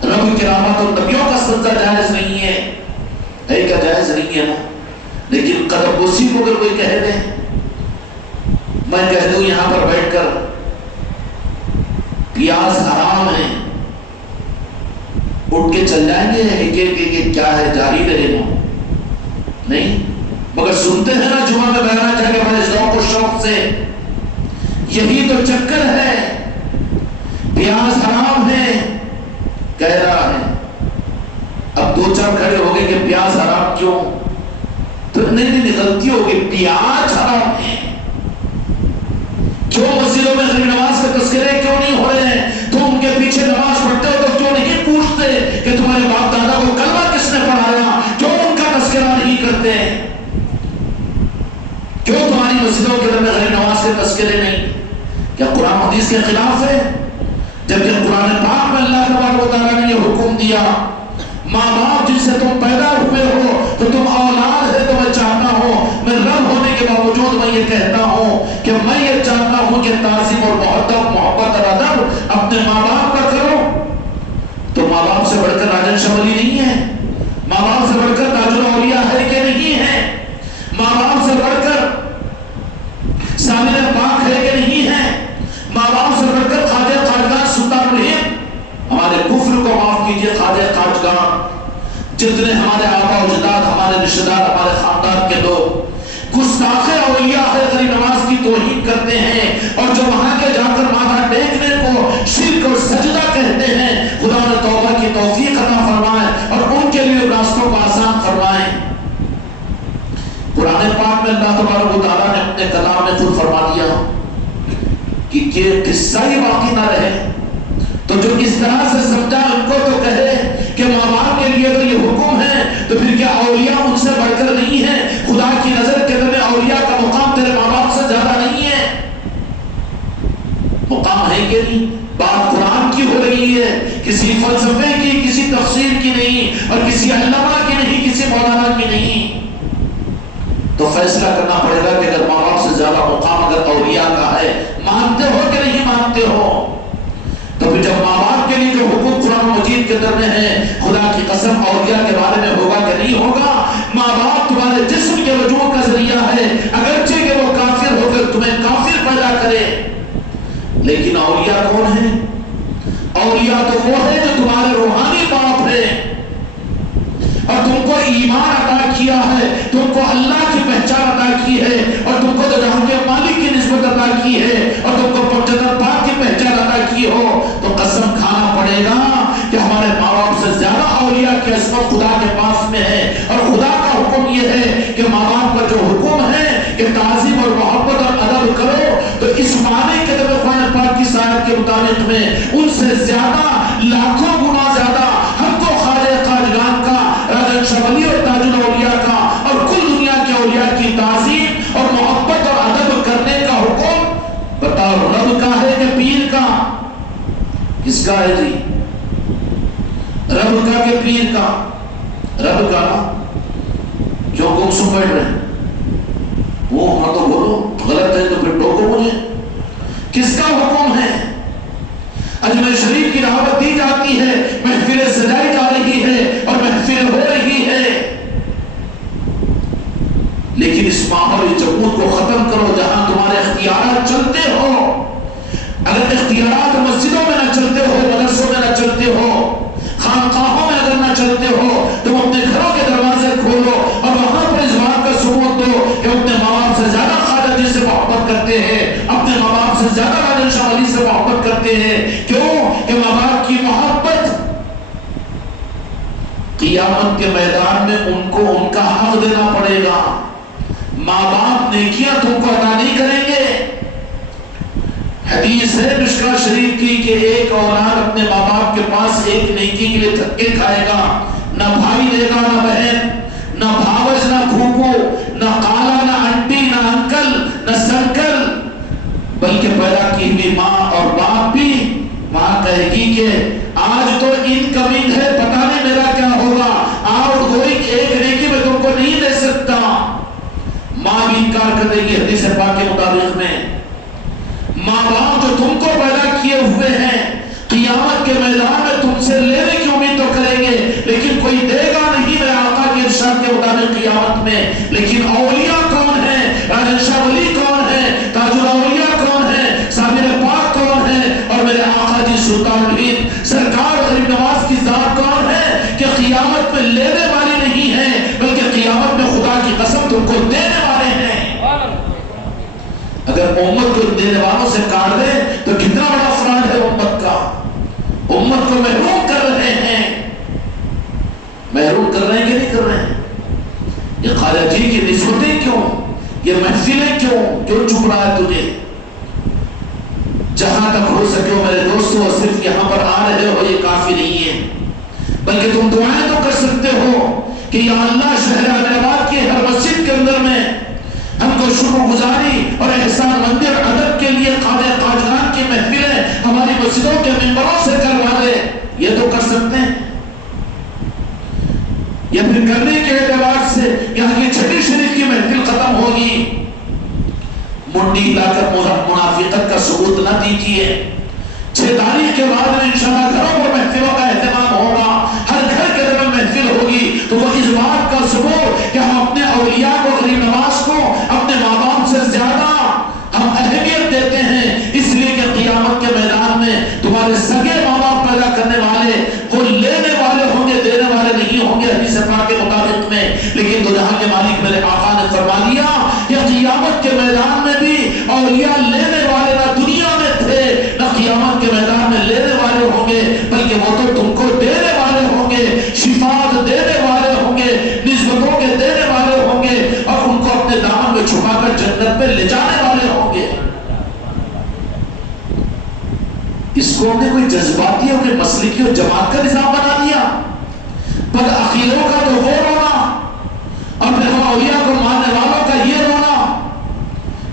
رب کی رحمت اور نبیوں کا سجدہ جائز نہیں ہے، کیا جائز نہیں ہے نا؟ لیکن قدم بوسی کو اگر کوئی کہہ دے، میں کہہ دوں یہاں پر بیٹھ کر پیاز حرام ہے، اٹھ کے چل جائیں گے کہ کیا ہے، جاری رہے گا؟ نہیں، مگر سنتے ہیں نا جمعہ میں بیان چاہے بڑے ذوق و شوق سے۔ یہی تو چکر ہے، پیاز حرام ہے کہہ رہا ہے، اب دو چار کھڑے ہو گئے کہ پیاز حرام کیوں؟ تو نہیں غلطی ہوگی، پیاز حرام ہے۔ کیوں مسجدوں میں غریب نواز کے تذکرے کیوں نہیں ہو رہے ہیں؟ تم ان کے پیچھے نماز پڑھتے ہو تو کیوں نہیں پوچھتے کہ تمہارے باپ دادا کو کلمہ کس نے پڑھایا؟ کیوں ان کا تذکرہ نہیں کرتے؟ کیوں تمہاری مسجدوں کے اندر غریب نواز کے تذکرے نہیں؟ کیا قرآن حدیث کے خلاف ہے؟ جبکہ قرآن پاک میں اللہ تبارک و تعالیٰ نے یہ حکم دیا، ماں باپ جن سے تم پیدا ہوئے ہو تو تم اولاد ہے، تو میں چاہتا ہوں، میں رب ہونے کے باوجود میں یہ کہتا ہوں کہ میں یہ چاہتا ہوں کہ تعظیم اور محبت اور ادب اپنے ماں باپ کا کرو۔ تو ماں باپ سے بڑھ کر راجن شاہ ولی نہیں ہے، ماں باپ سے بڑھ کر تاج الاولیاء ہے کہ نہیں ہے، ماں باپ سے بڑھ کر سامر پاک ہے کہ نہیں ہے، ماں باپ سے بڑھ کر خواجہ خواجگاہ سلطان الہند، ہمارے کفر کو معاف کیجئے، خواجہ خواجگاہ جتنے ہمارے آبا و اجداد، ہمارے رشتہ دار، ہمارے خاندان کے لوگ گستاخ اولیاء ہے، غریب نواز کی توہین کرتے ہیں، اور جو وہاں کے جا کر ماتھا ٹیکنے کو شرک اور سجدہ کہتے ہیں، خدا نے توبہ کی توفیق عطا فرمائے اور ان کے لیے راستوں کو آسان فرمائے۔ قرآن پاک میں اللہ تبارک و تعالیٰ نے اپنے کلام میں خود فرما دیا کہ قصہ ہی باقی نہ رہے، تو جو اس طرح سے سمجھا ان کو تو کہے کہ ماں باپ کے لیے تو یہ حکم ہے، تو پھر کیا اولیاء ان سے بڑھ کر نہیں ہے؟ خدا کی نظر کے اندر اولیاء کا مقام تیرے ماں باپ سے زیادہ نہیں ہے؟ مقام ہے کہ نہیں؟ بات قرآن کی ہو رہی ہے، کسی فلسفے کی، کسی تفسیر کی نہیں، اور کسی علامہ کی نہیں، کسی مولانا کی نہیں۔ تو فیصلہ کرنا پڑے گا کہ اگر ماں باپ سے زیادہ مقام اگر اولیاء کا ہے، مانتے ہو کہ نہیں مانتے ہو؟ تو پھر جب ماں باپ کے لیے جو حکم قرآن مجید کے اندر میں ہے، خدا کی قسم اولیاء کے بارے میں ہوگا کہ نہیں ہوگا؟ ماں باپ تمہارے جسم کے وجود کا ذریعہ ہے، اگرچہ کہ وہ کافر ہو کر تمہیں کافر پیدا کرے، لیکن اولیاء کون ہیں؟ اولیاء تو وہ ہے جو تمہارے روحانی باپ ہے، اور تم کو ایمان عطا کیا ہے، تم کو اللہ کی پہچان عطا کی ہے، اور تم کو جہاں کے مالک کی نسبت عطا کی ہے، اور تم کو جنت پاک کی پہچان عطا کی ہو، تو قسم کھانا پڑے گا کہ ہمارے ماں باپ سے زیادہ اولیاء کی عصمت خدا کے پاس میں ہے۔ اور خدا کا حکم یہ ہے کہ ماں باپ کا جو حکم ہے کہ تعظیم اور محبت اور ادب کرو، تو اس معنی کے طرف قرآن پاک کی سائر کے مطابق میں ان سے زیادہ، لاکھوں گنا زیادہ ہم کو خواجہ خواجگان کا، راجن شاہ ولی اور تاج الاولیاء کا اور کل دنیا کے اولیاء کی تعظیم اور محبت اور ادب کرنے کا حکم بتاؤ رب کا ہے کہ پیر کا؟ کس کا ہے جی؟ رب کا کہ پیر کا؟ رب کا نا؟ جو گم سن بیٹھ رہے ہیں وہ ہاں تو بولو، غلط ہے تو پھر ٹوکو مجھے۔ کس کا حکم ہے؟ اجمیر شریف کی دعوت دی جاتی ہے، محفلیں سجائی جا رہی ہے اور محفلیں ہو رہی اختیارات مسجدوں میں نہ چلتے ہو، مدرسوں میں نہ چلتے ہو، خانقاہوں میں اگر نہ چلتے ہو، تم اپنے گھروں کے دروازے کھولو اور وہاں پر اس بات کا ثبوت دو کہ اپنے ماں باپ سے زیادہ خواجہ جی سے محبت کرتے ہیں، اپنے ماں باپ سے زیادہ راجن شاہ ولی سے محبت کرتے ہیں۔ کیوں کہ ماں باپ کی محبت قیامت کے میدان میں ان کو ان کا حق دینا پڑے گا۔ ماں باپ نیکیاں تم کو عطا نہیں کریں گے۔ حدیث ہے مشکاہ شریف کی کہ ایک اولاد اپنے ماں باپ کے پاس ایک نیکی کے لیے دھکے کھائے گا، نہ بھائی دے گا، نہ بہن، نہ بھاوج، نہ پھوپھو، نہ خالہ، نہ آنٹی، نہ انکل، نہ سنکل، بلکہ پیدا کی ہوئی ماں اور باپ بھی ماں کہے گی کہ آج تو انکمنگ ہے، پتہ نہیں میرا کیا ہوگا، آؤٹ گوئنگ ایک نیکی میں تم کو نہیں دے سکتا۔ ماں بھی انکار کر دے گی حدیث پاک کے مطابق میں۔ ماں باپ جو تم کو پیدا کیے ہوئے ہیں قیامت کے میدان میں تم سے لینے کی امید تو کریں گے، لیکن کوئی دے گا نہیں میرے آقا کے ارشاد کے مطابق قیامت میں۔ لیکن اولیاء کون ہیں، راجن شاہ ولی کون ہیں، تاج الاولیاء کون ہیں، صابر پاک کون ہیں، اور میرے آقا جی سلطان الہند سرکار غریب نواز کی ذات کون ہے کہ قیامت میں لینے والی نہیں ہے بلکہ قیامت میں خدا کی قسم تم کو دینے والے ہیں۔ اگر امت کو دینے والوں سے کاٹ دے تو کتنا بڑا افراد ہے امت کا۔ امت کو محروم کر رہے ہیں، محروم کر رہے ہیں کہ نہیں کر رہے ہیں؟ یہ خواجہ جی کی نسبتیں کیوں، یہ محفلیں کیوں چھپ رہا ہے تجھے؟ جہاں تک ہو سکے ہو میرے دوستو، صرف یہاں پر آ رہے ہو یہ کافی نہیں ہے، بلکہ تم دعائیں تو کر سکتے ہو کہ یا اللہ شہر حیدرآباد کی ہر مسجد کے اندر میں ہم کو شکر گزاری اور احسان مندی اور ادب کے لیے خواجہ خواجگان کی محفلیں ہماری مسجدوں کے ممبروں سے کروا دے، یہ تو کر سکتے ہیں۔ یا پھر کرنے کے اعتبار سے یہاں کی چھٹی شریف کی محفل ختم ہوگی، منڈی لا کر منافقت کا ثبوت نہ دیجیے۔ 6 تاریخ کے بعد میں انشاءاللہ گھروں پر محفلوں کا اہتمام ہوگا، ہر گھر کے اندر محفل ہوگی، تو وہ اس بات کا ثبوت کہ ہم اپنے اولیاء کو، غریب نواز کو اپنے ماں باپ سے زیادہ ہم اہمیت دیتے ہیں، اس لیے کہ قیامت کے میدان میں تمہارے سگے ماں باپ پیدا کرنے والے وہ لینے والے ہوں گے، دینے والے نہیں ہوں گے حدیث پاک کے مطابق میں۔ لیکن دو جہاں کے مالک میرے آقا نے فرما دیا کہ قیامت کے میدان میں بھی اولیاء لینے والے نہ دنیا میں تھے نہ قیامت کے میدان میں لینے والے ہوں گے، بلکہ وہ تو تم کو دینے والے ہوں گے، شفاعت دینے والے ہوں گے، نسبتوں کے دینے والے ہوں گے، اور ان کو اپنے دامن میں چھپا کر جنت میں لے جانے والے ہوں گے۔ اس کو ہم نے کوئی جذباتی اور کوئی مسلکی اور جماعت کا نظام بنا دیا۔ بد عقیدوں کا تو وہ رونا اور پھر ہم اولیاء کو ماننے والوں کا یہ رونا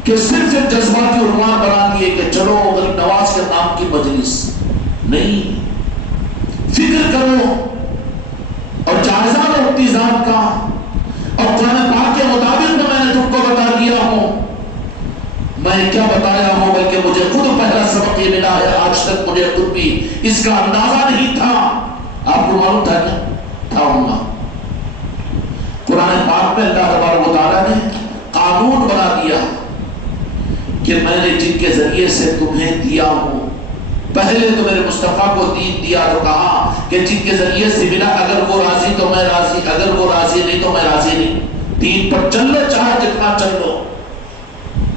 کہ صرف ایک جذباتی عنوان بنا دیے کہ چلو غریب نواز کے نام کی مجلس نہیں۔ فکر کرو اور جائزہ لو اپنی ذات کا، اور قرآن پاک کے مطابق میں نے تم کو بتا دیا ہوں، میں کیا بتایا ہوں بلکہ مجھے خود پہلا سبق یہ ملا ہے، آج تک مجھے خود بھی اس کا اندازہ نہیں تھا۔ آپ کو معلوم تھا کیا تھا؟ ہوگا قرآن پاک میں اللہ تبارک و تعالیٰ نے قانون بنا دیا کہ میں نے جن کے ذریعے سے تمہیں دیا ہوں، پہلے تو میرے مصطفیٰ کو دین دیا تو کہا کہ جن کے ذریعے سے ملا اگر وہ راضی تو میں راضی، اگر وہ راضی نہیں تو میں راضی نہیں۔ دین پر چل لو، چاہے جتنا چل لو،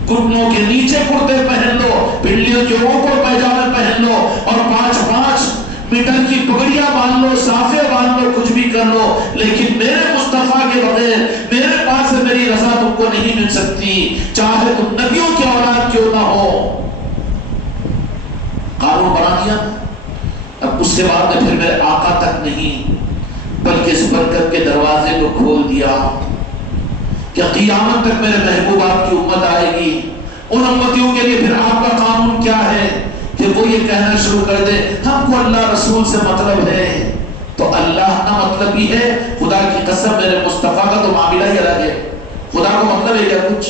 گھٹنوں کے نیچے کرتے پہن لو، پنڈلیوں کے اوپر پیجامے پہن لو، اور 5 میٹر کی پگڑیاں باندھ لو، صافے باندھ لو، کچھ بھی کر لو، لیکن میرے مصطفیٰ کے بغیر میرے پاس سے میری رضا تم کو نہیں مل سکتی، چاہے تم نبیوں کی اولاد کیوں نہ ہو۔ قانون بنا دیا۔ اب اس کے بعد میں پھر میرے آقا تک نہیں بلکہ اس برکت کے دروازے کو کھول دیا کہ قیامت تک میرے محبوب آپ کی امت آئے گی۔ ان امتیوں کے لیے پھر آپ کا قانون کیا ہے کہ وہ یہ کہنا شروع کر دے ہم کو اللہ رسول سے مطلب ہے، تو اللہ نہ مطلب ہی ہے، خدا کی قسم میرے مصطفیٰ کا تو معاملہ ہی الگ ہے، خدا کو مطلب ہے کیا کچھ؟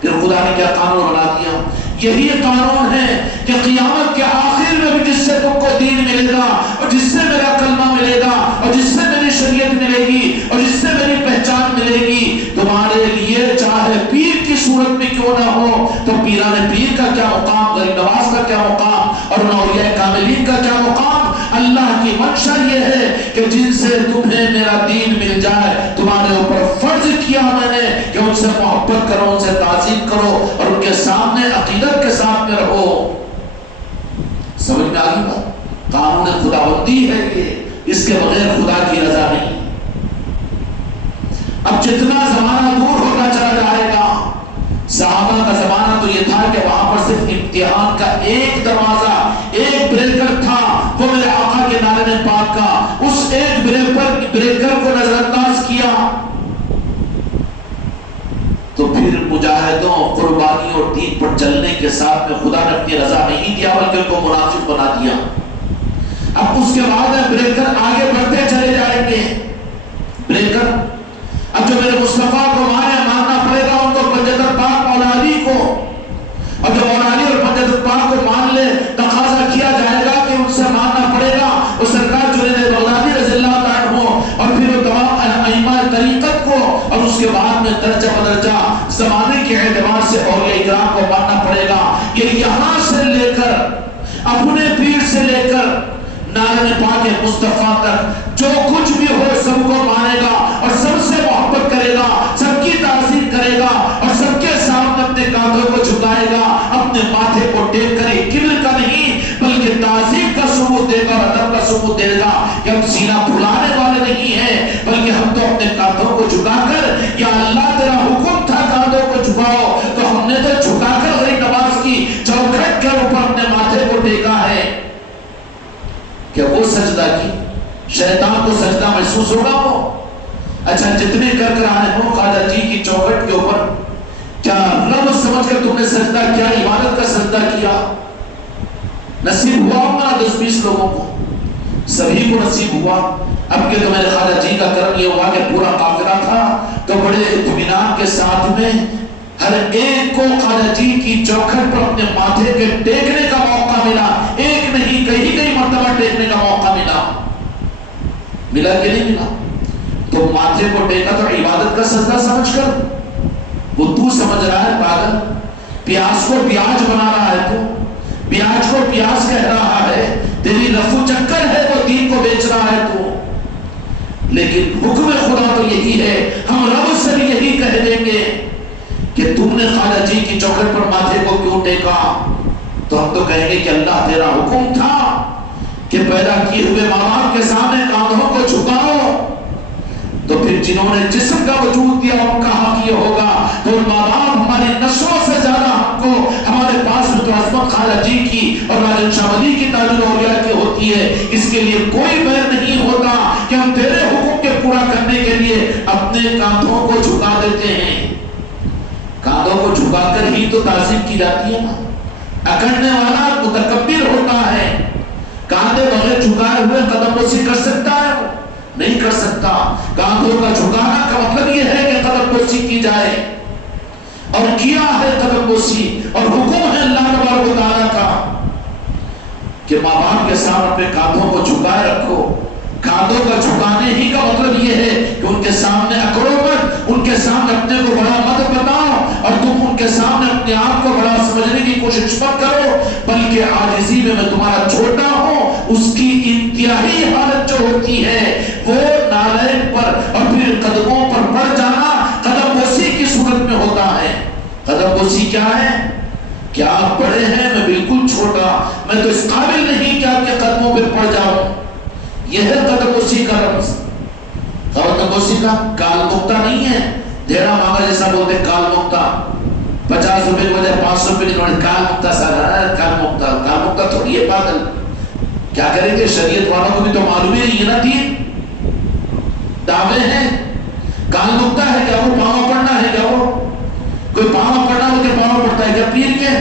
پھر خدا نے کیا قانون بنا دیا؟ یہی قانون ہے کہ قیامت کے آخر میں بھی جس سے تم کو دین ملے گا، اور جس سے میرا کلمہ ملے گا، اور جس سے میری شریعت ملے گی، اور جس سے میری پہچان ملے گی، تمہارے لیے چاہے پیر کی صورت صورت میں کیوں نہ ہو تو پیران پیر کا کیا مقام، غریب نواز کا کیا مقام اور اولیاء کاملین کا کیا مقام. اللہ کی منشا یہ ہے کہ جن سے تمہیں میرا دین مل جائے تمہارے اوپر فرض کیا میں نے کہ ان سے محبت کرو، ان سے تعظیم کرو اور ان کے سامنے عقیدت کے ساتھ میں رہو. سمجھ میں آ گئی بات؟ قانون خداوندی ہے یہ، اس کے بغیر خدا کی رضا نہیں. اب جتنا زمانہ دور ہوتا چلا جائے گا، صحابہ کا زمانہ تو یہ تھا کہ وہاں پر صرف امتحان کا ایک دروازہ، ایک بریکر تھا، وہ میرے آقا کے نعرے پاک کا. اس ایک بریکر کو نظر انداز کیا تو پھر مجاہدوں، قربانی اور دین پر چلنے کے ساتھ میں خدا نے اپنی رضا نہیں دیا بلکہ ان کو منافق بنا دیا. اب اس کے بعد بریکر آگے بڑھتے چلے جائیں گے. بریکر اب جو میرے مصطفیٰ کو ماننا پڑے گا ان کو، پنجتر پاک مولا علی کو، اور جو مولا علی اور پنجتر پاک کو مان لے تقاضا کیا جائے گا کہ ان سے ماننا پڑے گا اور سرکار جنید بغدادی رضی اللہ تعالیٰ عنہ اور پھر وہ تمام ائمہ طریقت کو، اور اس کے بعد میں درجہ بدرجہ زمانے کے اعتبار سے اولیاء کرام کو ماننا پڑے گا. کہ یہاں سے لے کر اپنے پیر سے لے کر نارن پاک مصطفیٰ تک جو کچھ بھی ہو سب کو مانے گا اور سب سے محبت کرے گا، سب کی تعظیم کرے گا اور سب کے سامنے اپنے کاندھوں کو جھکائے گا، اپنے ماتھے کو ٹیک کرے، کبر کا نہیں بلکہ تعظیم کا ثبوت دے گا اور ادب کا ثبوت دے گا کہ ہم سینہ پھلانے والے نہیں ہیں بلکہ ہم تو اپنے کاندھوں کو جھکا کر، یا اللہ تیرا حکم تھا کاندھوں کو جھکاؤ تو ہم نے تو جھکا کر غریب نواز کی چوکھٹ کے اوپر اپنے ماتھے کو ٹیکا ہے. کہ وہ سجدہ کی شیطان کو سجدہ محسوس ہوگا وہ؟ اچھا جتنے کر آئے ہوں خواجہ جی کی چوکھٹ کے اوپر، کیا رب سمجھ کر تم نے سجدہ کیا، عبادت کا سجدہ کیا؟ نصیب ہوا ہوگا 10-20 لوگوں کو، سبھی کو نصیب ہوا. اب کہ تو میرے خواجہ جی کا کرم یہ ہوا کہ پورا قافلہ تھا تو بڑے اطمینان کے ساتھ میں ہر ایک کو خواجہ جی کی چوکھٹ پر اپنے ماتھے کے ٹیکنے کا موقع ملا. ایک نہیں کئی مرتبہ ٹیکنے کا موقع ملا کہ نہیں ملا؟ تو ماتھے کو ٹیکا تو عبادت کا سجدہ سمجھ کر، وہ تو سمجھ رہا ہے پاگل، پیاز کو پیاز بنا رہا ہے، تو پیاز کو پیاز کہہ رہا ہے، تیری رفو چکر ہے وہ دین کو بیچ رہا ہے تو. لیکن حکم خدا تو یہی ہے، ہم رب سے بھی یہی کہہ دیں گے کہ تم نے خواجہ جی کی چوکھٹ پر ماتھے کو کیوں ٹیکا؟ تو ہم تو کہیں گے کہ اللہ تیرا حکم تھا کہ پیدا کیے ہوئے ماں باپ کے سامنے کاندھوں کو جھکاؤ. تو پھر جنہوں نے جسم کا وجود دیا ان کا حق یہ ہوگا تو ماں باپ ہماری نسلوں سے زیادہ ہم کو، ہمارے پاس تو عظمت خواجہ جی کی اور راجن شاہ ولی کی تاج الاولیاء کی ہوتی ہے. اس کے لیے کوئی بیر نہیں ہوتا کہ ہم تیرے حکم کے پورا کرنے کے لیے اپنے کاندھوں کو جھکا دیتے ہیں. کاندھوں کو جھکا کر ہی تو تعظیم کی جاتی ہے نا. اکڑنے والا متکبر ہوتا ہے، کاندھے بغیر جھکائے ہوئے قدم بوسی کر سکتا ہے؟ نہیں کر سکتا. کاندھوں کا جھکانا کا مطلب یہ ہے کہ قدم بوسی کی جائے، اور کیا ہے قدم بوسی، اور حکم ہے اللہ تبارک و تعالیٰ کا کہ ماں باپ کے سامنے اپنے کاندھوں کو جھکائے رکھو. کاندھوں کا جھکانے ہی کا مطلب یہ ہے کہ ان کے سامنے اکڑو مت، ان کے سامنے اپنے کو بڑا مت بتاؤ اور تم ان کے سامنے اپنے آپ کو بڑا سمجھنے کی کوشش مت کرو، بلکہ عاجزی میں تمہارا چھوٹا ہوں. اس کی انتہائی حالت جو ہوتی ہے وہ نالین پر اور پھر قدموں پر پڑ جانا قدم بوسی کی صورت میں ہوتا ہے. قدم بوسی کیا ہے؟ کیا آپ بڑے ہیں، میں بالکل چھوٹا، میں تو اس قابل نہیں کہ آپ کے قدموں پر پڑ جاؤں. یہ ہے قدم بوسی کا رمز. قدم بوسی کا کال مکتا نہیں ہے، دھیڑا مانگا جیسا بولتے کال مکتا، 50 روپے کی وجہ 500 روپے کی کال مکتا سارا کال مکتا تھوڑی ہے پاگل. کیا کریں گے؟ شریعت والوں کو بھی تو معلوم ہی نہیں ہے نا، دین دعوے ہیں. کال مکتا ہے کیا وہ پاؤں پڑنا ہے کیا؟ وہ کوئی پاؤں پڑنا ہو کے پاؤں پڑتا ہے کیا پیر کے؟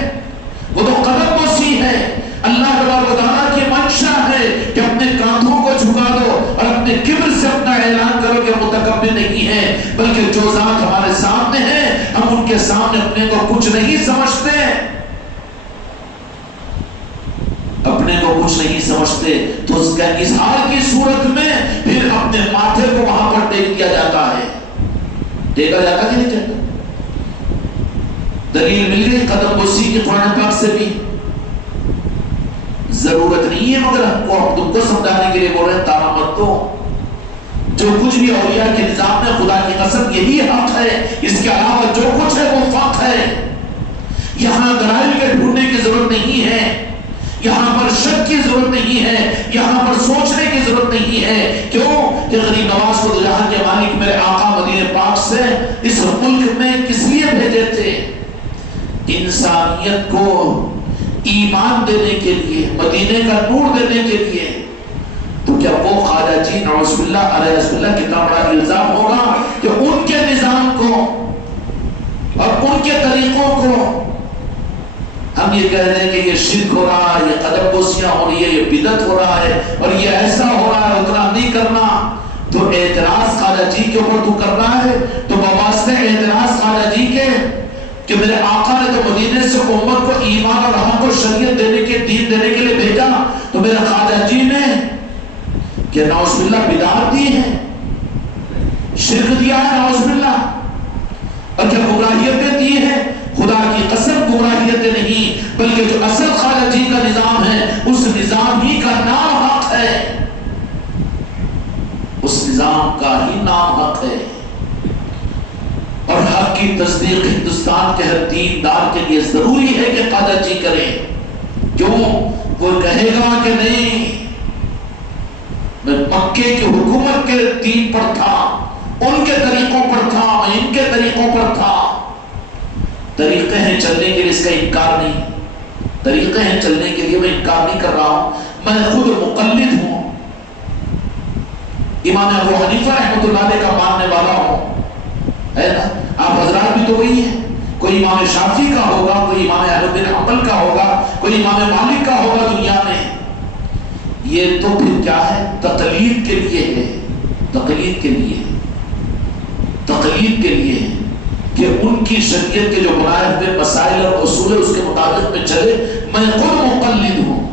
وہ تو قدم بوسی ہے. اللہ تبارک و تعالیٰ کی منشا ہے کہ اپنے کاندھوں کو جھکا دو اور اپنے کبر سے اپنا اعلان کرو کہ متکبر نہیں ہے بلکہ جو ذات ہمارے سامنے ہے ہم ان کے سامنے اپنے کو کچھ نہیں سمجھتے، اپنے کو کچھ نہیں سمجھتے. تو اس کا اظہار کی صورت میں پھر اپنے ماتھے کو وہاں پر ٹیک دیا جاتا ہے. ٹیکا جاتا کہ نہیں جاتا؟ دلیل مل گئی قدم بوسی کی قرآن پاک سے بھی؟ ضرورت نہیں ہے، مگر ہم تم کو سمجھانے کے لیے بول رہے ہیں تانا مت دو. جو کچھ بھی اولیاء کے نظام میں خدا کی قسم یہی حق ہے، اس کے علاوہ جو کچھ ہے وہ فق ہے. یہاں دلائل کے ڈھونڈنے کی ضرورت نہیں ہے، یہاں پر شک کی ضرورت نہیں ہے، یہاں پر سوچنے کی ضرورت نہیں ہے. کیوں کہ غریب نواز کو جہاں کے مالک میرے آقا مدینہ پاک سے اس ملک میں کس لیے بھیجے تھے؟ انسانیت کو ایمان دینے کے لیے، مدینے کا نور دینے کے لیے. تو کیا وہ خواجہ جی نعوذ باللہ علیہ رسول اللہ کتنا بڑا الزام ہوگا کہ ان کے نظام کو اور ان کے طریقوں کو ہم یہ کہہ رہے ہیں کہ یہ شرک ہو رہا ہے، یہ قدم بوسیاں ہو رہی ہے، یہ بدعت ہو رہا ہے اور یہ ایسا ہو رہا ہے، اتنا نہیں کرنا. تو اعتراض خواجہ جی کے اوپر تو کر رہا ہے، تو بواسطے اعتراض خواجہ جی کے کہ میرے آقا نے تو مدینے سے امت کو ایمان اور حق کو شریعت دینے کے دین دینے کے لیے بھیجا، تو میرے خواجہ جی نے کہ نعوذ باللہ بدعت دی ہے، شرک دیا ہے نعوذ باللہ، اور کیا گمراہیتیں دی ہیں؟ خدا کی قسم گمراہیتیں نہیں، بلکہ جو اصل خواجہ جی کا نظام ہے اس نظام ہی کا نام حق ہے، اس نظام کا ہی نام حق ہے. اور حق کی تصدیق ہندوستان کے ہر دیندار کے لیے ضروری ہے کہ خواجہ جی کرے. کیوں؟ وہ کہے گا کہ نہیں میں مکے کی حکومت کے دین پر تھا، ان کے طریقوں پر تھا، میں ان کے طریقوں پر تھا. طریقے ہیں چلنے کے لیے، اس کا انکار نہیں، طریقے ہیں چلنے کے لیے، میں انکار نہیں کر رہا ہوں. میں خود مقلد ہوں، امام ابو حنیفہ رحمۃ اللہ علیہ کا ماننے والا ہوں، ہے نا؟ آپ حضرات بھی تو وہی ہیں، کوئی امام شافعی کا ہوگا، کوئی امام احمد بن حنبل کا ہوگا، کوئی امام مالک کا ہوگا دنیا میں. یہ تو پھر کیا ہے؟ تقلید کے لیے ہے، تقلید کے لیے، تقلید کے لیے کہ ان کی شریعت کے جو بنائے ہوئے مسائل اور اصول ہے اس کے مطابق میں چلے. میں خود مقلد ہوں،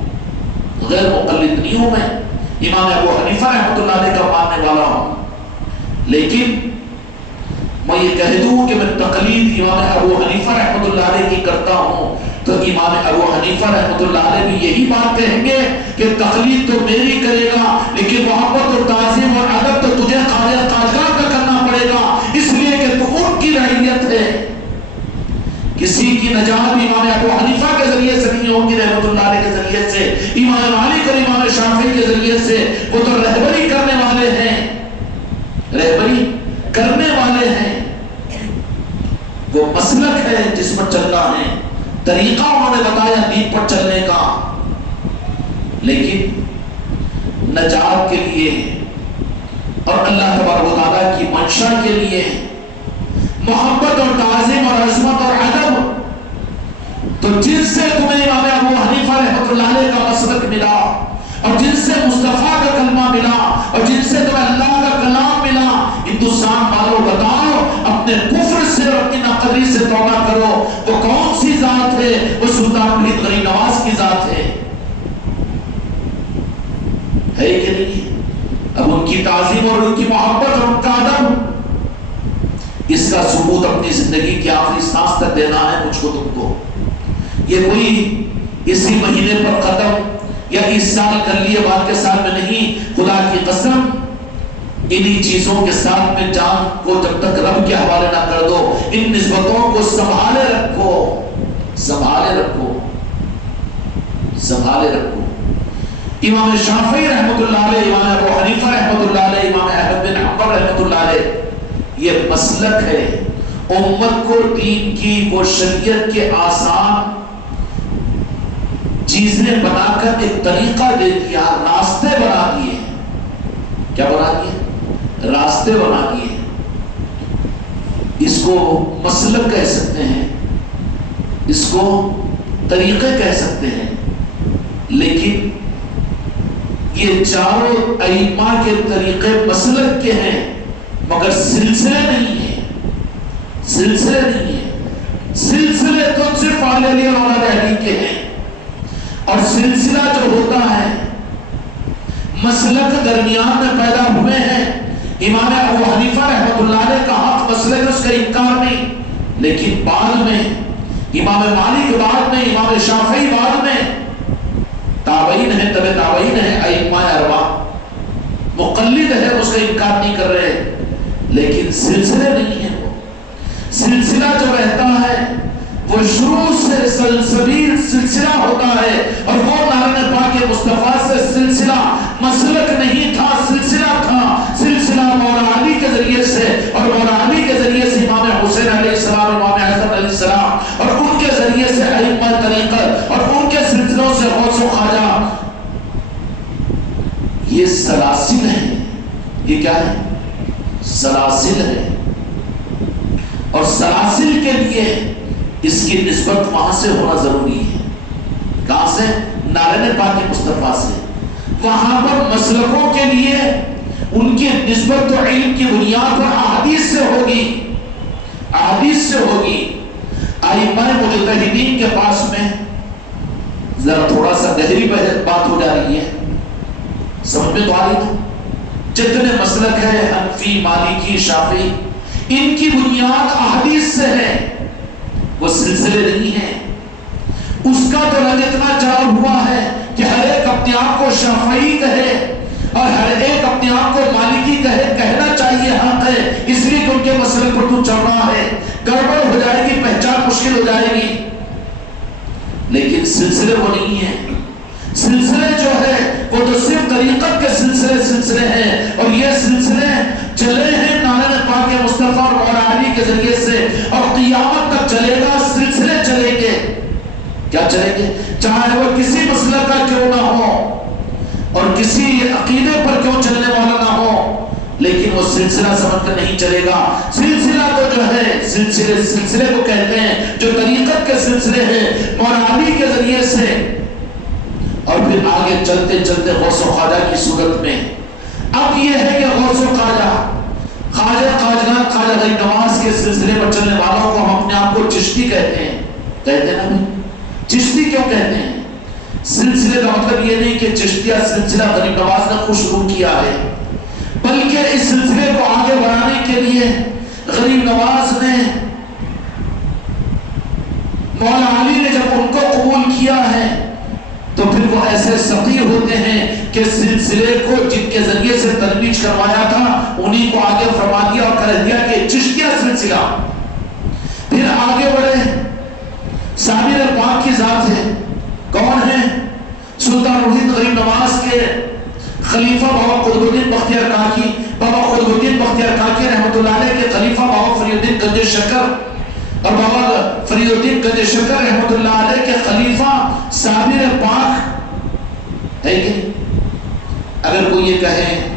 غیر مقلد نہیں ہوں. میں امام ابو حنیفہ رحمۃ اللہ علیہ کا ماننے والا ہوں، لیکن میں یہ کہہ دوں کہ میں تقلید امام ابو حنیفہ رحمۃ اللہ علیہ کی کرتا ہوں تو امام ابو حنیفہ رحمۃ اللہ علیہ بھی یہی بات کہیں گے کہ تقلید تو میری کرے گا، لیکن محبت اور تعظیم اور ادب تو تجھے خواجہ قاجار کا کرنا پڑے گا، اس لیے کہ تو ان کی رعیت ہے. کسی کی نجات امام ابو حنیفہ کے ذریعے سے نہیں ہوگی، رحمۃ اللہ علیہ کے ذریعے سے، امام مالک اور امام شافعی کے ذریعے سے. وہ تو رہبری کرنے والے ہیں، رہبری کرنے والے ہیں. وہ مسلک ہے جس پر چلنا ہے، طریقہ انہوں نے بتایا دین پر چلنے کا. لیکن نجات کے لیے اور اللہ تبارک و تعالیٰ کی منشا کے لیے محبت اور تعظیم اور عظمت اور ادب، تو جن سے تمہیں امام ابو حنیفہ رحمۃ اللہ علیہ کا مسلک ملا، اور جن سے مصطفیٰ کا کلمہ ملا، اور جن سے تمہیں اللہ کا کلام ملا، ہندوستان والوں بتاؤ اپنے کفر سے اور اپنی ناقدری سے توبہ کرو. وہ کون سی ذات ہے؟ وہ سلطان ولید غریب نواز کی ذات ہے کہ نہیں؟ اب ان کی تعظیم اور ان کی محبت اور ان کا ادب، اس کا ثبوت اپنی زندگی کی آخری سانس تک دینا ہے مجھ کو تم کو. یہ کوئی اسی مہینے پر ختم یا اس سال کر لیے بعد کے سال میں نہیں. خدا کی قسم انہی چیزوں کے ساتھ میں جان کو جب تک رب کے حوالے نہ کر دو، ان نسبتوں کو سنبھالے رکھو، سنبھالے رکھو، سنبھالے رکھو. امام شافعی رحمۃ اللہ علیہ، امام ابو حنیفہ رحمۃ اللہ علیہ، امام احمد بن حنبل رحمۃ اللہ علیہ، یہ مسلک ہے. امت کو دین کی وہ شریعت کے آسان چیزیں بنا کر ایک طریقہ دے دیا، راستے بنا دیے. کیا بنا دیے؟ راستے بنا دیے. اس کو مسلک کہہ سکتے ہیں، اس کو طریقے کہہ سکتے ہیں. لیکن یہ چاروں ائمہ کے طریقے مسلک کے ہیں، مگر سلسلے نہیں ہیں. سلسلے نہیں ہیں. سلسلے تو صرف اہل علی اور اولاد علی کے ہیں، اور سلسلہ جو ہوتا ہے مسلک درمیان میں پیدا ہوئے ہیں. امام ابو حنیفہ رحمۃ اللہ علیہ کا حق مسلک، اس کا انکار نہیں، لیکن بعد میں امام مالک بعد میں، امام شافعی بعد میں، تابعین ہے، تبع تابعین ہے، ائمہ اربعہ، مقلد ہے، اس کا انکار نہیں کر رہے، لیکن سلسلے نہیں ہے۔ وہ سلسلہ جو رہتا ہے وہ شروع سے سلسبیل سلسلہ ہوتا ہے، اور وہ نارین پاک مصطفیٰ سے سلسلہ مسلک نہیں تھا، سلسلہ تھا۔ سلسلہ مولا علی کے ذریعے سے، اور مولا علی کے ذریعے سے امام حسین علیہ السلام، امام حسن علیہ السلام، اور ان کے ذریعے سے ائمہ طریقت، اور ان کے سلسلوں سے غوث و خواجہ۔ یہ سلاسل ہیں، یہ کیا ہے؟ سلاسل ہے، اور سلاسل کے لیے اس کی نسبت وہاں سے ہونا ضروری ہے۔ کہاں سے؟ نارین پاک مصطفیٰ سے۔ وہاں پر مسلکوں کے لیے ان کی نسبت تو علم کی بنیاد پر احادیث سے ہوگی، احادیث سے ہوگی۔ ائمہ مجتہدین کے پاس میں ذرا تھوڑا سا گہری بات ہو جا رہی ہے، سمجھ میں تو آ رہی ہے؟ جتنے مسلک ہے حنفی، مالکی، شافعی، ان کی بنیاد احادیث سے ہے، وہ سلسلے نہیں ہیں۔ اس کا تو رنگ اتنا چڑھا ہوا ہے کہ ہر ایک اپنے آپ کو شافعی کہے اور ہر ایک اپنے آپ کو مالکی کہے، کہنا چاہیے حق ہے، اس لیے کہ ان کے مسئلے پر تو چل رہا ہے، گڑبڑ ہو جائے گی، پہچان مشکل ہو جائے گی۔ لیکن سلسلے وہ نہیں ہیں۔ سلسلے جو ہے وہ تو صرف طریقت کے سلسلے ہیں، اور یہ سلسلے چلے ہیں نارین پاک مصطفیٰ اور مولا علی کے ذریعے سے، اور قیامت تک چلے گا، سلسلے چلیں گے۔ کیا چلیں گے؟ چاہے وہ کسی مسئلہ کا کیوں نہ ہو اور کسی عقیدے پر کیوں چلنے والا نہ ہو، لیکن وہ سلسلہ سمجھ کر نہیں چلے گا۔ سلسلہ تو جو ہے سلسلے کو کہتے ہیں جو طریقت کے سلسلے ہیں مولا علی کے ذریعے سے، اور پھر آگے چلتے چلتے غوث و خواجہ کی صورت میں۔ اب یہ ہے کہ غوث و خواجہ، خواجہ غریب نواز کے سلسلے پر چلنے والوں کو ہم اپنے آپ کو چشتی کہتے ہیں، کہتے ہیں نا؟ چشتی کیوں کہتے ہیں؟ سلسلے کا مطلب یہ نہیں کہ چشتیہ سلسلہ غریب نواز نے خوش روح کیا ہے، بلکہ اس سلسلے کو آگے بڑھانے کے لیے غریب نواز نے، مولا علی نے جب ان کو قبول کیا ہے تو پھر وہ ایسے سقیر ہوتے ہیں کہ سلسلے کو جن کے ذریعے سے ترویج کروایا تھا انہی کو آگے فرما دیا اور کہہ دیا کہ چشتیہ سلسلہ۔ پھر آگے بڑھے، سامر پاک کی ذات ہے، کون ہے؟ سلطان وحید غریب نواز کے خلیفہ بابا قطب الدین بختیار کاکی، بابا قطب الدین بختیار کاکی رحمۃ اللہ علیہ کے خلیفہ بابا فرید الدین گنج شکر، اور بابا فرید الدین گنج شکر رحمۃ اللہ علیہ کے خلیفہ سامر پاک ہے کہ اگر کوئی یہ کہے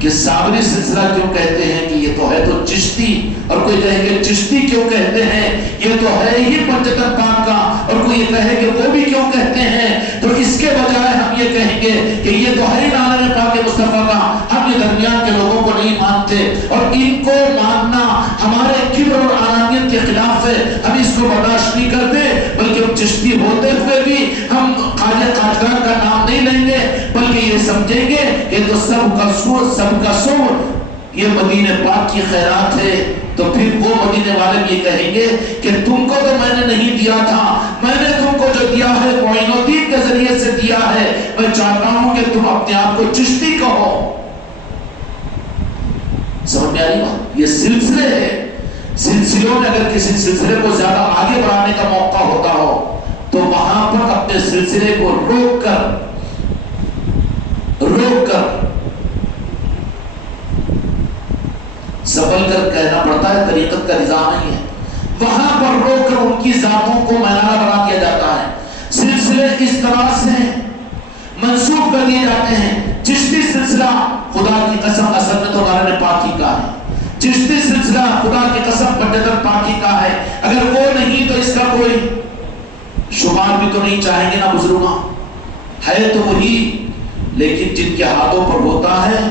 کہ سامری سلسلہ کیوں کہتے ہیں کہ یہ تو ہے تو چشتی، اور کوئی کہے کہ چشتی کیوں کہتے ہیں یہ تو ہے ہی پنجتن پاک کا، اور کوئی یہ کہے کہ وہ بھی کیوں کہتے ہیں، تو اس کے بجائے ہم یہ کہیں گے کہ یہ تو ہے نارین پاک مصطفیٰ کا، ہم یہ درمیان کے لوگوں کو نہیں مانتے، اور ان کو ماننا ہمارے کبر اور انانیت کے خلاف ہے، ہم اس کو برداشت نہیں کرتے، بلکہ ہم چشتی ہوتے ہوئے بھی ہم خواجہ قاجگان کا نام نہیں لیں گے، بلکہ یہ سمجھیں گے کہ تو سب کا سور، سب کا سور یہ مدینہ پاک کی خیرات ہے۔ تو پھر وہ مدینے والے بھی یہ کہیں گے کہ تم کو تو میں نے نہیں دیا تھا، میں نے تم کو جو دیا ہے معین الدین کے ذریعے سے دیا ہے، میں چاہتا ہوں کہ تم اپنے آپ کو چشتی کہو۔ سمجھ میں آ رہی بات؟ یہ سلسلے ہے، سلسلوں میں اگر کسی سلسلے کو زیادہ آگے بڑھانے کا موقع ہوتا ہو تو وہاں پر اپنے سلسلے کو روک کر سبل کر کہنا پڑتا ہے، طریقت کا نظام نہیں ہے، وہاں پر روک کر ان کی ذاتوں کو مینارہ بنا دیا جاتا ہے۔ سلسلے اس طرح سے منسوخ کر دیے جاتے ہیں۔ چشتی سلسلہ خدا کی قسم اصل میں تو نارین پاکی کا ہے، چشتی سلسلہ خدا کی قسم پنجتن پاکی کا ہے، اگر وہ نہیں تو اس کا کوئی شمار بھی تو نہیں چاہیں گے نا بزرگاں، ہے تو وہی، لیکن جن کے ہاتھوں پر ہوتا ہے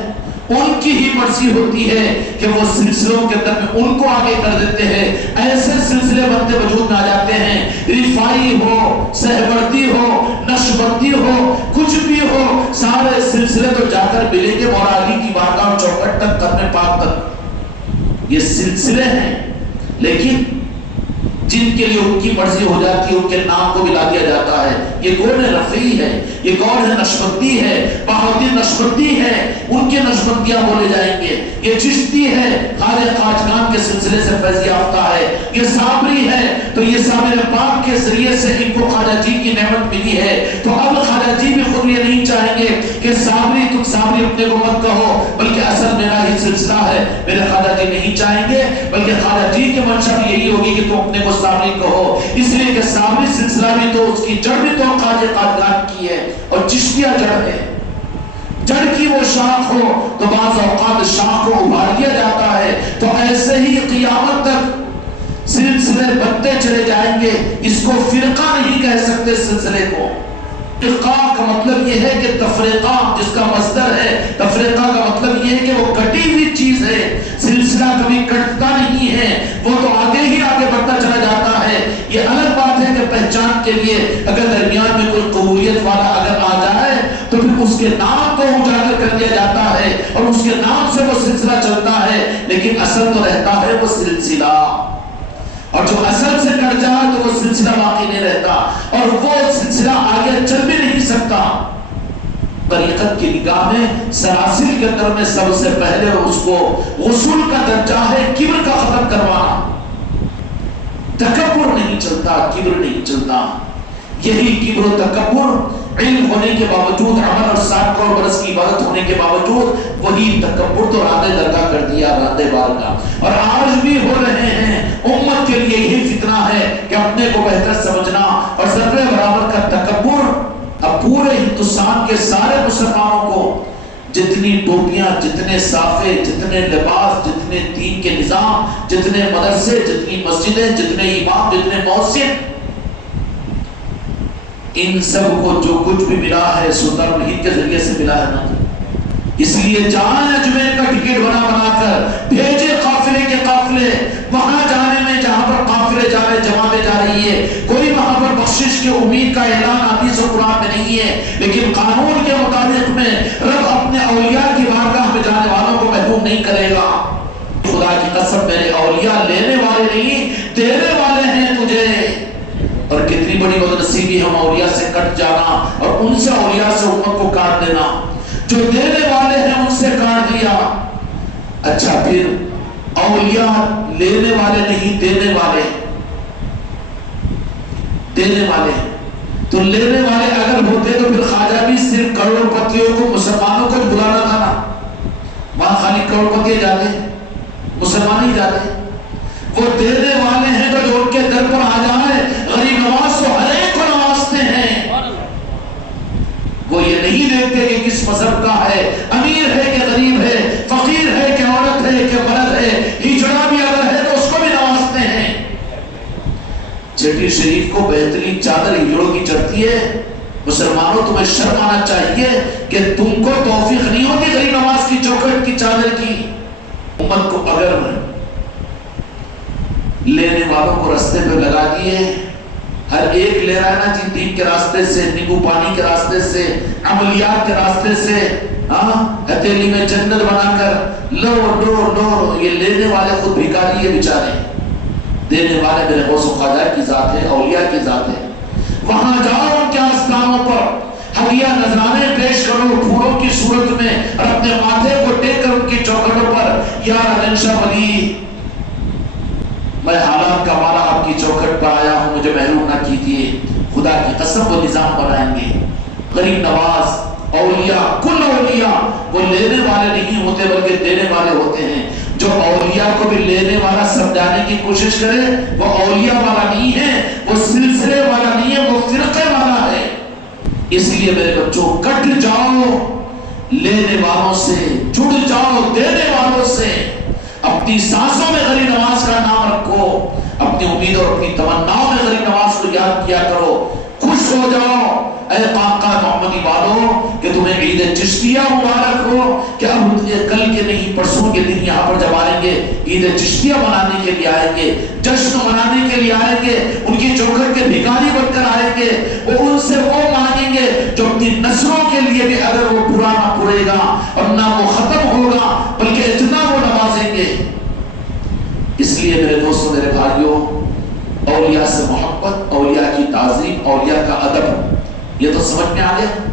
ان کی ہی مرضی ہوتی ہے کہ وہ سلسلوں کے اندر میں ان کو آگے کر دیتے ہیں۔ ایسے سلسلے بنتے وجود میں آ جاتے ہیں، رفائی ہو، سہبردی ہو، نقشبندی ہو، کچھ بھی ہو، سارے سلسلے تو جا کر ملیں گے مولا علی کی بارگاہ چوکھٹ تک، قرن پاک تک۔ یہ سلسلے ہیں، لیکن جن کے لیے ان کی مرضی ہو جاتی ہے ان کے نام کو ملا دیا جاتا ہے. یہ کون ہے؟ رفیع ہے. یہ کون ہے؟ نقشبندی ہے. بہاؤالدین نقشبندی ہے، ان کے نقشبندیاں بولے جائیں گے. یہ چشتی ہے، خواجہ خواجگان کے سلسلے سے فیض یافتہ ہے. یہ صابری ہے تو یہ صابر پاک کے ذریعے سے ان کو خواجہ جی کی نعمت ملی ہے. تو اب خواجہ جی بھی خود یہ نہیں چاہیں گے کہ صابری تم صابری اپنے کو مت کہو، بلکہ اصل میرا ہی سلسلہ ہے. میرے خواجہ جی نہیں چاہیں گے، بلکہ خواجہ جی کے منشا بھی یہی ہوگی کہ تم اپنے کو صابری کہو، اس لیے کہ صابری سلسلہ بھی تو اس کی جڑ بھی تو خواجہ خواجگان کی ہے، اور چشتیہ جڑ ہے. جڑ کی وہ شاخ ہو تو بعض اوقات شاخ کو ابھار دیا جاتا ہے. تو ایسے ہی قیامت تک سلسلے بنتے چلے جائیں گے. اس کو فرقہ نہیں کہہ سکتے سلسلے کو. فرقہ کا مطلب یہ ہے کہ تفریقہ، جس کا مصدر ہے تفریقہ کا مطلب یہ ہے کہ وہ کٹی ہوئی چیز ہے. سلسلہ کبھی کٹتا نہیں ہے، وہ تو آگے ہی آگے بڑھتا چلا جاتا ہے. یہ الگ بات ہے کہ پہچان کے لیے اگر درمیان میں کوئی قبولیت والا اگر آ جائے تو پھر اس کے نام کو اجاگر کر دیا جاتا ہے اور اس کے نام سے وہ سلسلہ چلتا ہے، لیکن اصل تو رہتا ہے وہ سلسلہ. اور جو اصل سے کٹ جائے تو وہ سلسلہ باقی نہیں رہتا، اور وہ سلسلہ آگے چل بھی نہیں سکتا. طریقت کی نگاہ میں سلاسل کے اندر میں سب سے پہلے اس کو غسل کا درجہ ہے کبر کا ختم کروانا. تکبر نہیں چلتا، کبر نہیں چلتا. یہی کبر و تکبر علم ہونے کے باوجود، عمل اور 60 کروڑ برس کی عبادت ہونے کے باوجود، وہی تکبر تو راندے درگاہ کر دیا، راندے بارگاہ. اور آج بھی ہو رہے ہیں. امت کے لیے یہی فتنہ ہے کہ اپنے کو بہتر سمجھنا اور ذرے برابر کا تکبر. اب پورے ہندوستان کے سارے مسلمانوں کو جتنی ٹوپیاں، جتنے صافے، جتنے لباس، جتنے دین کے نظام، جتنے مدرسے، جتنی مسجدیں، جتنے امام، جتنے مؤذن، ان سب کو جو کچھ بھی ملا ہے سلطان الہند کے ذریعے سے ملا ہے نا. اس لیے جان اجمیر کا ٹکٹ بنا بنا کر بھیجے قافلے کے قافلے وہاں جانے میں جہاں پر قافلے جا رہے جماعتیں جا رہی ہے. کوئی وہاں پر بخشش کی امید کا اعلان حدیث و قرآن میں نہیں ہے، لیکن قانون کے مطابق میں رب اپنے اولیاء کی بارگاہ میں جانے والوں کو محروم نہیں کرے گا. خدا کی قسم میرے اولیاء لینے والے نہیں دینے والے ہیں تجھے. اور کتنی بڑی بدنصیبی ہم اولیاء سے کٹ جانا اور ان سے اولیاء سے امت کو کاٹ دینا. جو دینے والے ہیں ان سے کاٹ دیا. اچھا پھر اولیاء لینے والے نہیں دینے والے. دینے والے تو لینے والے اگر ہوتے تو پھر خواجہ بھی صرف کروڑ پتیوں کو مسلمانوں کو بلانا تھا نا. وہاں خالی کروڑ پتی جاتے، مسلمان ہی جاتے. وہ دینے والے ہیں تو جو ان کے در پر آ جائے غریب نواز تو ہر ایک کو نوازتے ہیں. وہ یہ نہیں دیکھتے کہ کس مذہب کا ہے، امیر ہے کہ غریب ہے، فقیر ہے کہ عورت ہے کہ مرد ہے، ہجڑا بھی اگر ہے تو اس کو بھی نوازتے ہیں. چٹی شریف کو بہترین چادر ہجڑوں کی چڑھتی ہے. مسلمانوں تمہیں شرم آنا چاہیے کہ تم کو توفیق نہیں ہوتی غریب نواز کی چوکھٹ کی چادر کی. امت کو اگر لینے والوں کو رستے پہ لگا دیے، ہر ایک لے رہا ہے نا جی، دین کے راستے سے، نیبو پانی کے راستے سے، عملیات کے راستے سے، ہتھیلی میں جنت بنا کر لو لو لو. یہ لینے والے خود بھکاری ہے بیچارے، دینے والے میرے غوث و خواجہ کی ذات ہے، اولیاء کی ذات ہے. وہاں جاؤ ان کے آستانوں پر ہدیہ نذرانے پیش کرو پھولوں کی صورت میں اور اپنے ماتھے کو ٹیک کر ان کی چوکھٹوں پر یا رجن شاہ ولی میں حالات کا مالا آپ کی چوکھٹ پر آیا ہوں، مجھے محروم نہ کیجیے. خدا کی قسم وہ نظام بنائیں گے. غریب نواز اولیاء، کل اولیاء وہ لینے والے نہیں ہوتے بلکہ دینے والے ہوتے ہیں. جو اولیاء کو بھی لینے والا سمجھانے کی کوشش کرے وہ اولیاء والا نہیں ہے، وہ سلسلے والا نہیں ہے، وہ فرقے والا ہے. اس لیے میرے بچوں کٹ جاؤ لینے والوں سے، جڑ جاؤ دینے والوں سے. اپنی سانسوں میں غریب نواز کا نام رکھو، اپنی امید اور اپنی تمناؤں میں غریب نواز کو یاد کیا کرو. خوش ہو جاؤ اے خانقاہ محمدی والو کہ تمہیں عید چشتیہ مبارک ہو کہ اب کل کے نہیں پرسوں کے دن یہاں پر جب آئیں گے عید چشتیہ منانے کے لیے آئیں گے، جشن منانے کے لیے آئیں گے، ان کی چوکھٹ کے بھکاری بن کر آئیں گے. وہ ان سے وہ مانگیں گے جو اپنی نسلوں کے لیے بھی اگر وہ پورا نہ پورے گا اور نہ وہ ختم ہوگا بلکہ اتنا وہ نوازیں گے. اس لیے میرے دوستوں، میرے بھائیوں، اولیاء کا ادب، یہ تو سمجھ میں آ گیا۔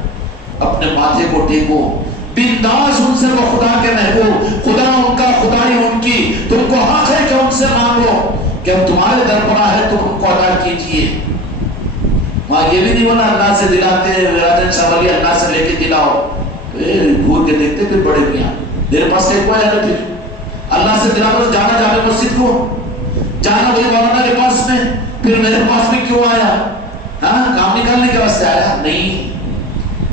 اپنے ماتھے کو ٹیکو، بنداز ان سے وہ خدا کے محبوب، خدا ان کا، خدائی ان کی، تم کو حق ہے کہ ان سے مانگو کہ ہم تمہارے در پر ہے، تم ان کو ادا کیجئے۔ وہاں یہ بھی نہیں بولا اللہ سے دلاتے ہیں، راجن شاہ ولی اللہ سے لے کے دلاؤ، گھور کے دیکھتے پھر بڑے میاں میرے پاس ایک ہے نا، پھر اللہ سے دلاؤ تو جانا جامع مسجد کو، جانا وہی مولانا کے پاس میں، پھر میرے پاس میں کیوں آیا؟ ہاں کام نکالنے کے واسطے آیا نہیں۔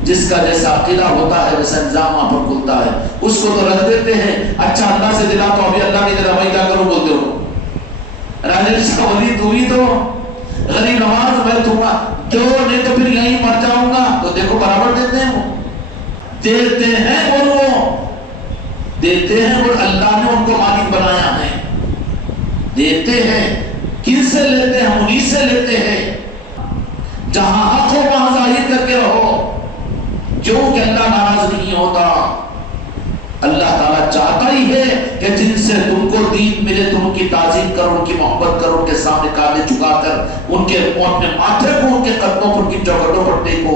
جس کا جیسا عقیدہ ہوتا ہے ویسا انظام وہاں پر کھلتا ہے، اس کو تو رکھ دیتے ہیں، اچھا اللہ سے دلا تو ابھی اللہ کی طرح وہی کیا کرو بولتے ہو، راجن شاہ ولی تو بھی تو غریب نواز میں تمہارا دو نہیں تو پھر یہیں مر جاؤں گا، تو دیکھو برابر دیتے ہیں، وہ دیتے ہیں اور وہ دیتے ہیں، اور اللہ نے ان کو مالک بنایا ہے، دیتے ہیں۔ کن سے لیتے ہیں؟ انہی سے لیتے ہیں۔ جہاں حق ہو وہاں ظاہر کر کے رہو، کیوں کہ اللہ ناراض نہیں ہوتا۔ اللہ تعالیٰ چاہتا ہی ہے کہ جن سے تم کو دین ملے تم ان کی تعظیم کرو، ان کی محبت کرو، ان کے سامنے کانے جھکا کر ان کے اپنے ماتھے کو ان کے قدموں پر، ان کی چوکھٹوں پر ٹیکو،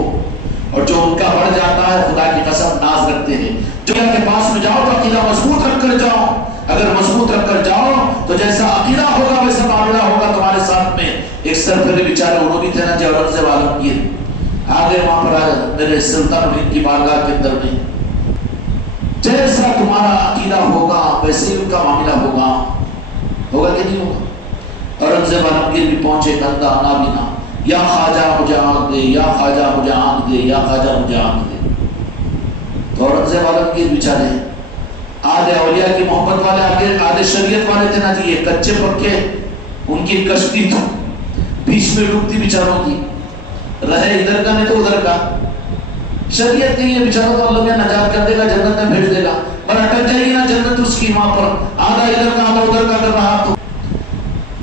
اور جو ان کا بڑھ جاتا ہے خدا کی قسم ناز رکھتے ہیں۔ جو ان کے پاس میں جاؤ تو عقیدہ مضبوط رکھ کر جاؤ، اگر مضبوط رکھ کر جاؤ تو جیسا عقیدہ ہوگا ویسا معاملہ ہوگا تمہارے ساتھ میں۔ ایک سرفرے بیچارے انہوں بھی تھے نا جو اورنگزیب عالمگیر، آگے وہاں پر آئے میرے سلطان ہند کی بارگاہ کے اندر میں، جیسا تمہارا عقیدہ ہوگا ویسے ان کا معاملہ ہوگا، ہوگا کہ نہیں ہوگا؟ اورنگزیب عالمگیر بھی پہنچے اندھا نابینا، یا خواجہ مجھے آنکھ دے، یا خواجہ مجھے آنکھ دے، یا خواجہ مجھے آنکھ دے۔ تو اورنگزیب عالمگیر بیچارے آدھے اولیاء کی محبت والے، آدھے شریعت والے تھے نا جی، یہ کچے پکے ان کی کشتی تھی بیچ میں ڈوبتی بیچاروں کی، رہے ادھر کا نہیں تو ادھر کا، شریعت نہیں ہے بیچاروں کو اللہ میں نجات کر دے گا، جنت میں بھیج دے گا، پر اٹک جائے گی نا جنت اس کی وہاں پر، آدھا ادھر کا آدھا ادھر کا کر رہا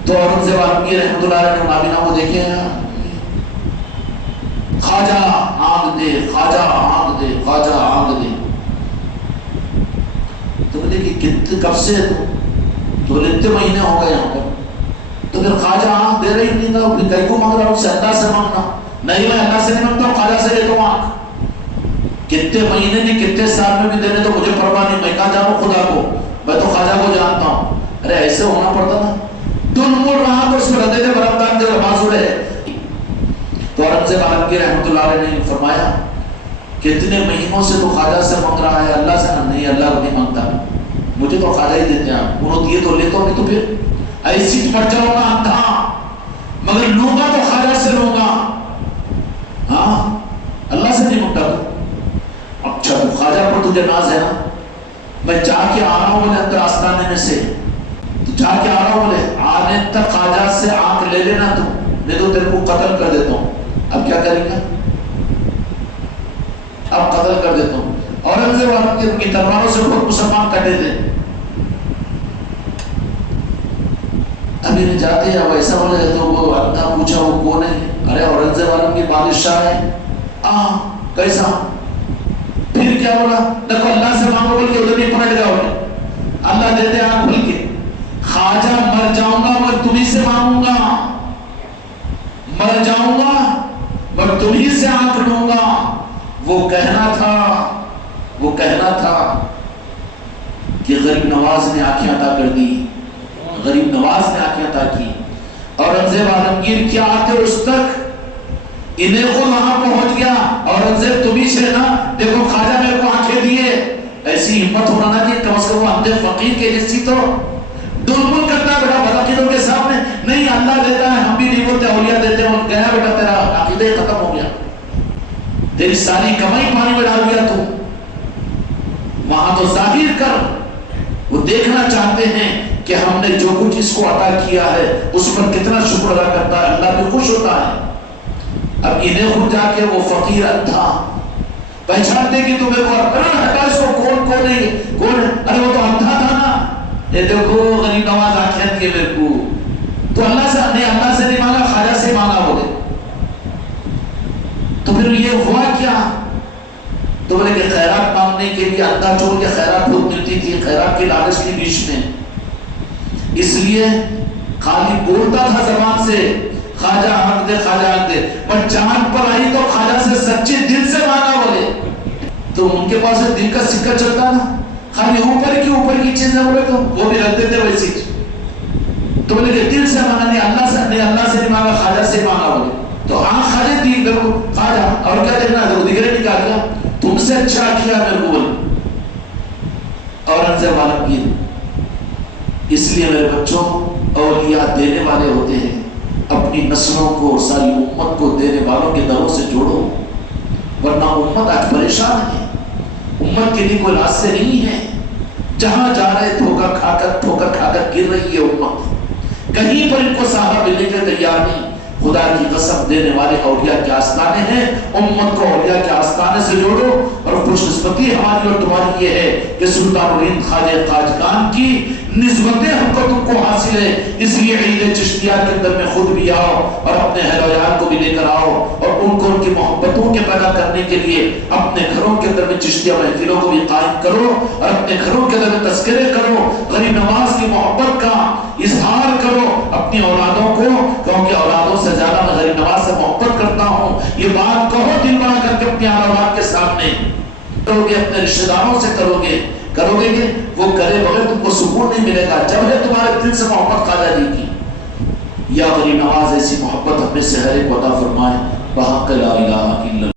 تو اورنگزیب عالمگیر رحمۃ اللہ علیہ نے نابینا کو دیکھے ہیں، خواجہ آنکھ دے، خواجہ آنکھ دے، خواجہ آنکھ دے۔ تو بولے کہ کتنے کب سے تو بولے اتنے مہینے ہو گئے یہاں پر، تو پھر خواجہ آنکھ دے رہی نہیں تھا، پھر کئی کو مانگ رہا ہوں سے اللہ سے مانگنا، نہیں میں اللہ سے نہیں مانگتا ہوں، خواجہ سے لے تو آنکھ، کتنے مہینے نہیں کتنے سال میں بھی دینے تو مجھے پرواہ نہیں، میں کہاں جانوں خدا کو، میں تو خواجہ کو جانتا ہوں۔ ارے ایسے ہونا پڑتا تھا، دن مڑ رہا تو اس میں ردے دے برمدان جو معذور ہے۔ تو اورنگزیب عالمگیر رحمۃ اللہ علیہ نے فرمایا کتنے مہینوں سے تو خواجہ سے مانگ رہا ہے، اللہ سے نہیں، اللہ کو نہیں مانگتا، مجھے تو خواجہ ہی دیتے ہیں، انہوں دیے تو لیتا ہوں، نہیں تو پھر ایسی پڑ جاؤں گا اندھا، مگر لوں گا تو خواجہ سے لوں گا، ہاں اللہ سے نہیں مانگتا تو اچھا تو خواجہ پر تجھے ناز ہے نا، میں جا کے آ رہا ہوں بولے اندر آستانے میں سے، تو جا کے آ رہا ہوں بولے آنے تک خواجہ سے آنکھ لے لینا تو، نہیں تو تیرے کو قتل کر دیتا ہوں۔ اب کیا کریں گا؟ اب قتل کر دیتا ہوں۔ اورنگزیب عالمگیر ان کی تلواروں سے بہت مسلمان کٹے تھے، ابھی نہیں جاتے ہیں، اب ایسا بولے تو وہ اندھا پوچھا وہ کون ہے؟ ارے اورنگزیب عالمگیر بادشاہ ہے۔ کیسا؟ پھر کیا بولا؟ دیکھو اللہ سے مانگو بول کے ادھر نہیں پلٹ گیا، اللہ دیتے آنکھ بھول کے، خواجہ مر جاؤں گا میں تمہیں سے مانگوں گا، مر جاؤں گا میں تمہیں سے آنکھ لوں گا۔ وہ کہنا تھا کہ غریب نواز نے آنکھیں عطا کر دی، غریب نواز نے آنکھیں عطا کی۔ اورنگزیب عالمگیر کیا آتے اس تک، انہیں کو وہاں پہنچ گیا، اورنگزیب تمہیں سے نا، دیکھو خواجہ میرے کو آنکھیں دیے، ایسی ہمت ہونا نا جی، کم از کم وہ اندھے فقیر کے جیسی تو ڈلمل کرتا ہے بیٹا بدعقیدوں کے سامنے، نہیں اللہ دیتا ہے، ہم بھی نہیں بولتے، اولیاء دیتے ہیں، اور گیا بیٹا تیرا عقیدہ ختم ہو گیا، تیری ساری کمائی پانی میں ڈال دیا تو، وہاں تو ظاہر کر۔ وہ دیکھنا چاہتے ہیں کہ ہم نے جو کچھ اس کو عطا کیا ہے اس پر کتنا شکر ادا کرتا ہے، اللہ بھی خوش ہوتا ہے۔ اب انہیں خود جا کے وہ فقیر اندھا پہچانتے کہ تمہیں کو ہٹا اس کو کون ہے، کون ہے؟ ارے وہ تو اندھا تھا نا، یہ دیکھو غریب نواز آنکھیں دیے میرے کو، تو اللہ سے نہیں مانگا، خواجہ سے مانگا بولے۔ تو پھر یہ ہوا کیا؟ تو بولے کہ خیرات مانگنے کے لیے اندھا چھوڑ کے خیرات خود ملتی تھی، خیرات کی لالچ کے بیچ میں، اس لیے خالی بولتا تھا زبان سے، خواجہ آنکھ دے، خواجہ آنکھ دے، پر جان پر آئی تو خواجہ سے سچے دل سے مانگا بولے تو ان کے پاس دل کا سکہ چلتا نا، خالی اوپر کی چیزیں بولے تو وہ بھی رکھ دیتے ویسی تو بولے کہ دل سے مانگا نہیں، اللہ سے نہیں مانگا، خواجہ سے مانگا بولے تو آنکھ خواجہ دی میرے کو، خواجہ اور کیا دیکھنا ہے، دیکھو دگرے نکال دیا، تم سے اچھا کیا میرے کو بولے اور ان سے معلوم کی۔ اس لیے میرے بچوں اولیاء دینے والے ہوتے ہیں، اپنی نسلوں کو ساری امت کو دینے والوں کے دروں سے جوڑو، ورنہ امت آج پریشان ہے، امت کے لیے کوئی راستے نہیں ہے، جہاں جا رہے ٹھوکر کھا کر گر رہی ہے امت، کہیں پر ان کو سہارا ملنے کے تیار نہیں۔ خدا کی قسم دینے والے اولیاء کے آستانے ہیں، امت کو اولیاء کے آستانے سے جوڑو، اور خوش نسبتی ہماری اور تمہاری یہ ہے کہ سلطان الہند خواجہ خواجگان کی نسبتیں ہم کو تم کو حاصل ہے، اس لیے عید چشتیہ کے اندر میں خود بھی آؤ اور اپنے اہل و عیال کو بھی لے کر آؤ، اور ان کو ان کی محبتوں کے پیدا کرنے کے لیے اپنے گھروں کے اندر میں چشتیہ محفلوں کو بھی قائم کرو، اور اپنے گھروں کے اندر میں تذکرے کرو، غریب نواز کی محبت کا اظہار کرو اپنی اولادوں کو، کیونکہ اولادوں سے زیادہ میں غریب نواز سے محبت کرتا ہوں، یہ بات کہو دل بنا کر کے اپنی اولاد کے سامنے، کرو گے اپنے رشتہ داروں سے کرو گے کہ وہ کرے بغیر تم کو سکون نہیں ملے گا، جب ہے تمہارے دل سے محبت خواجہ جی کی۔ یا غریب نواز ایسی محبت اپنے سے ہر ایک کو عطا فرمائے، بحق لا الہ الا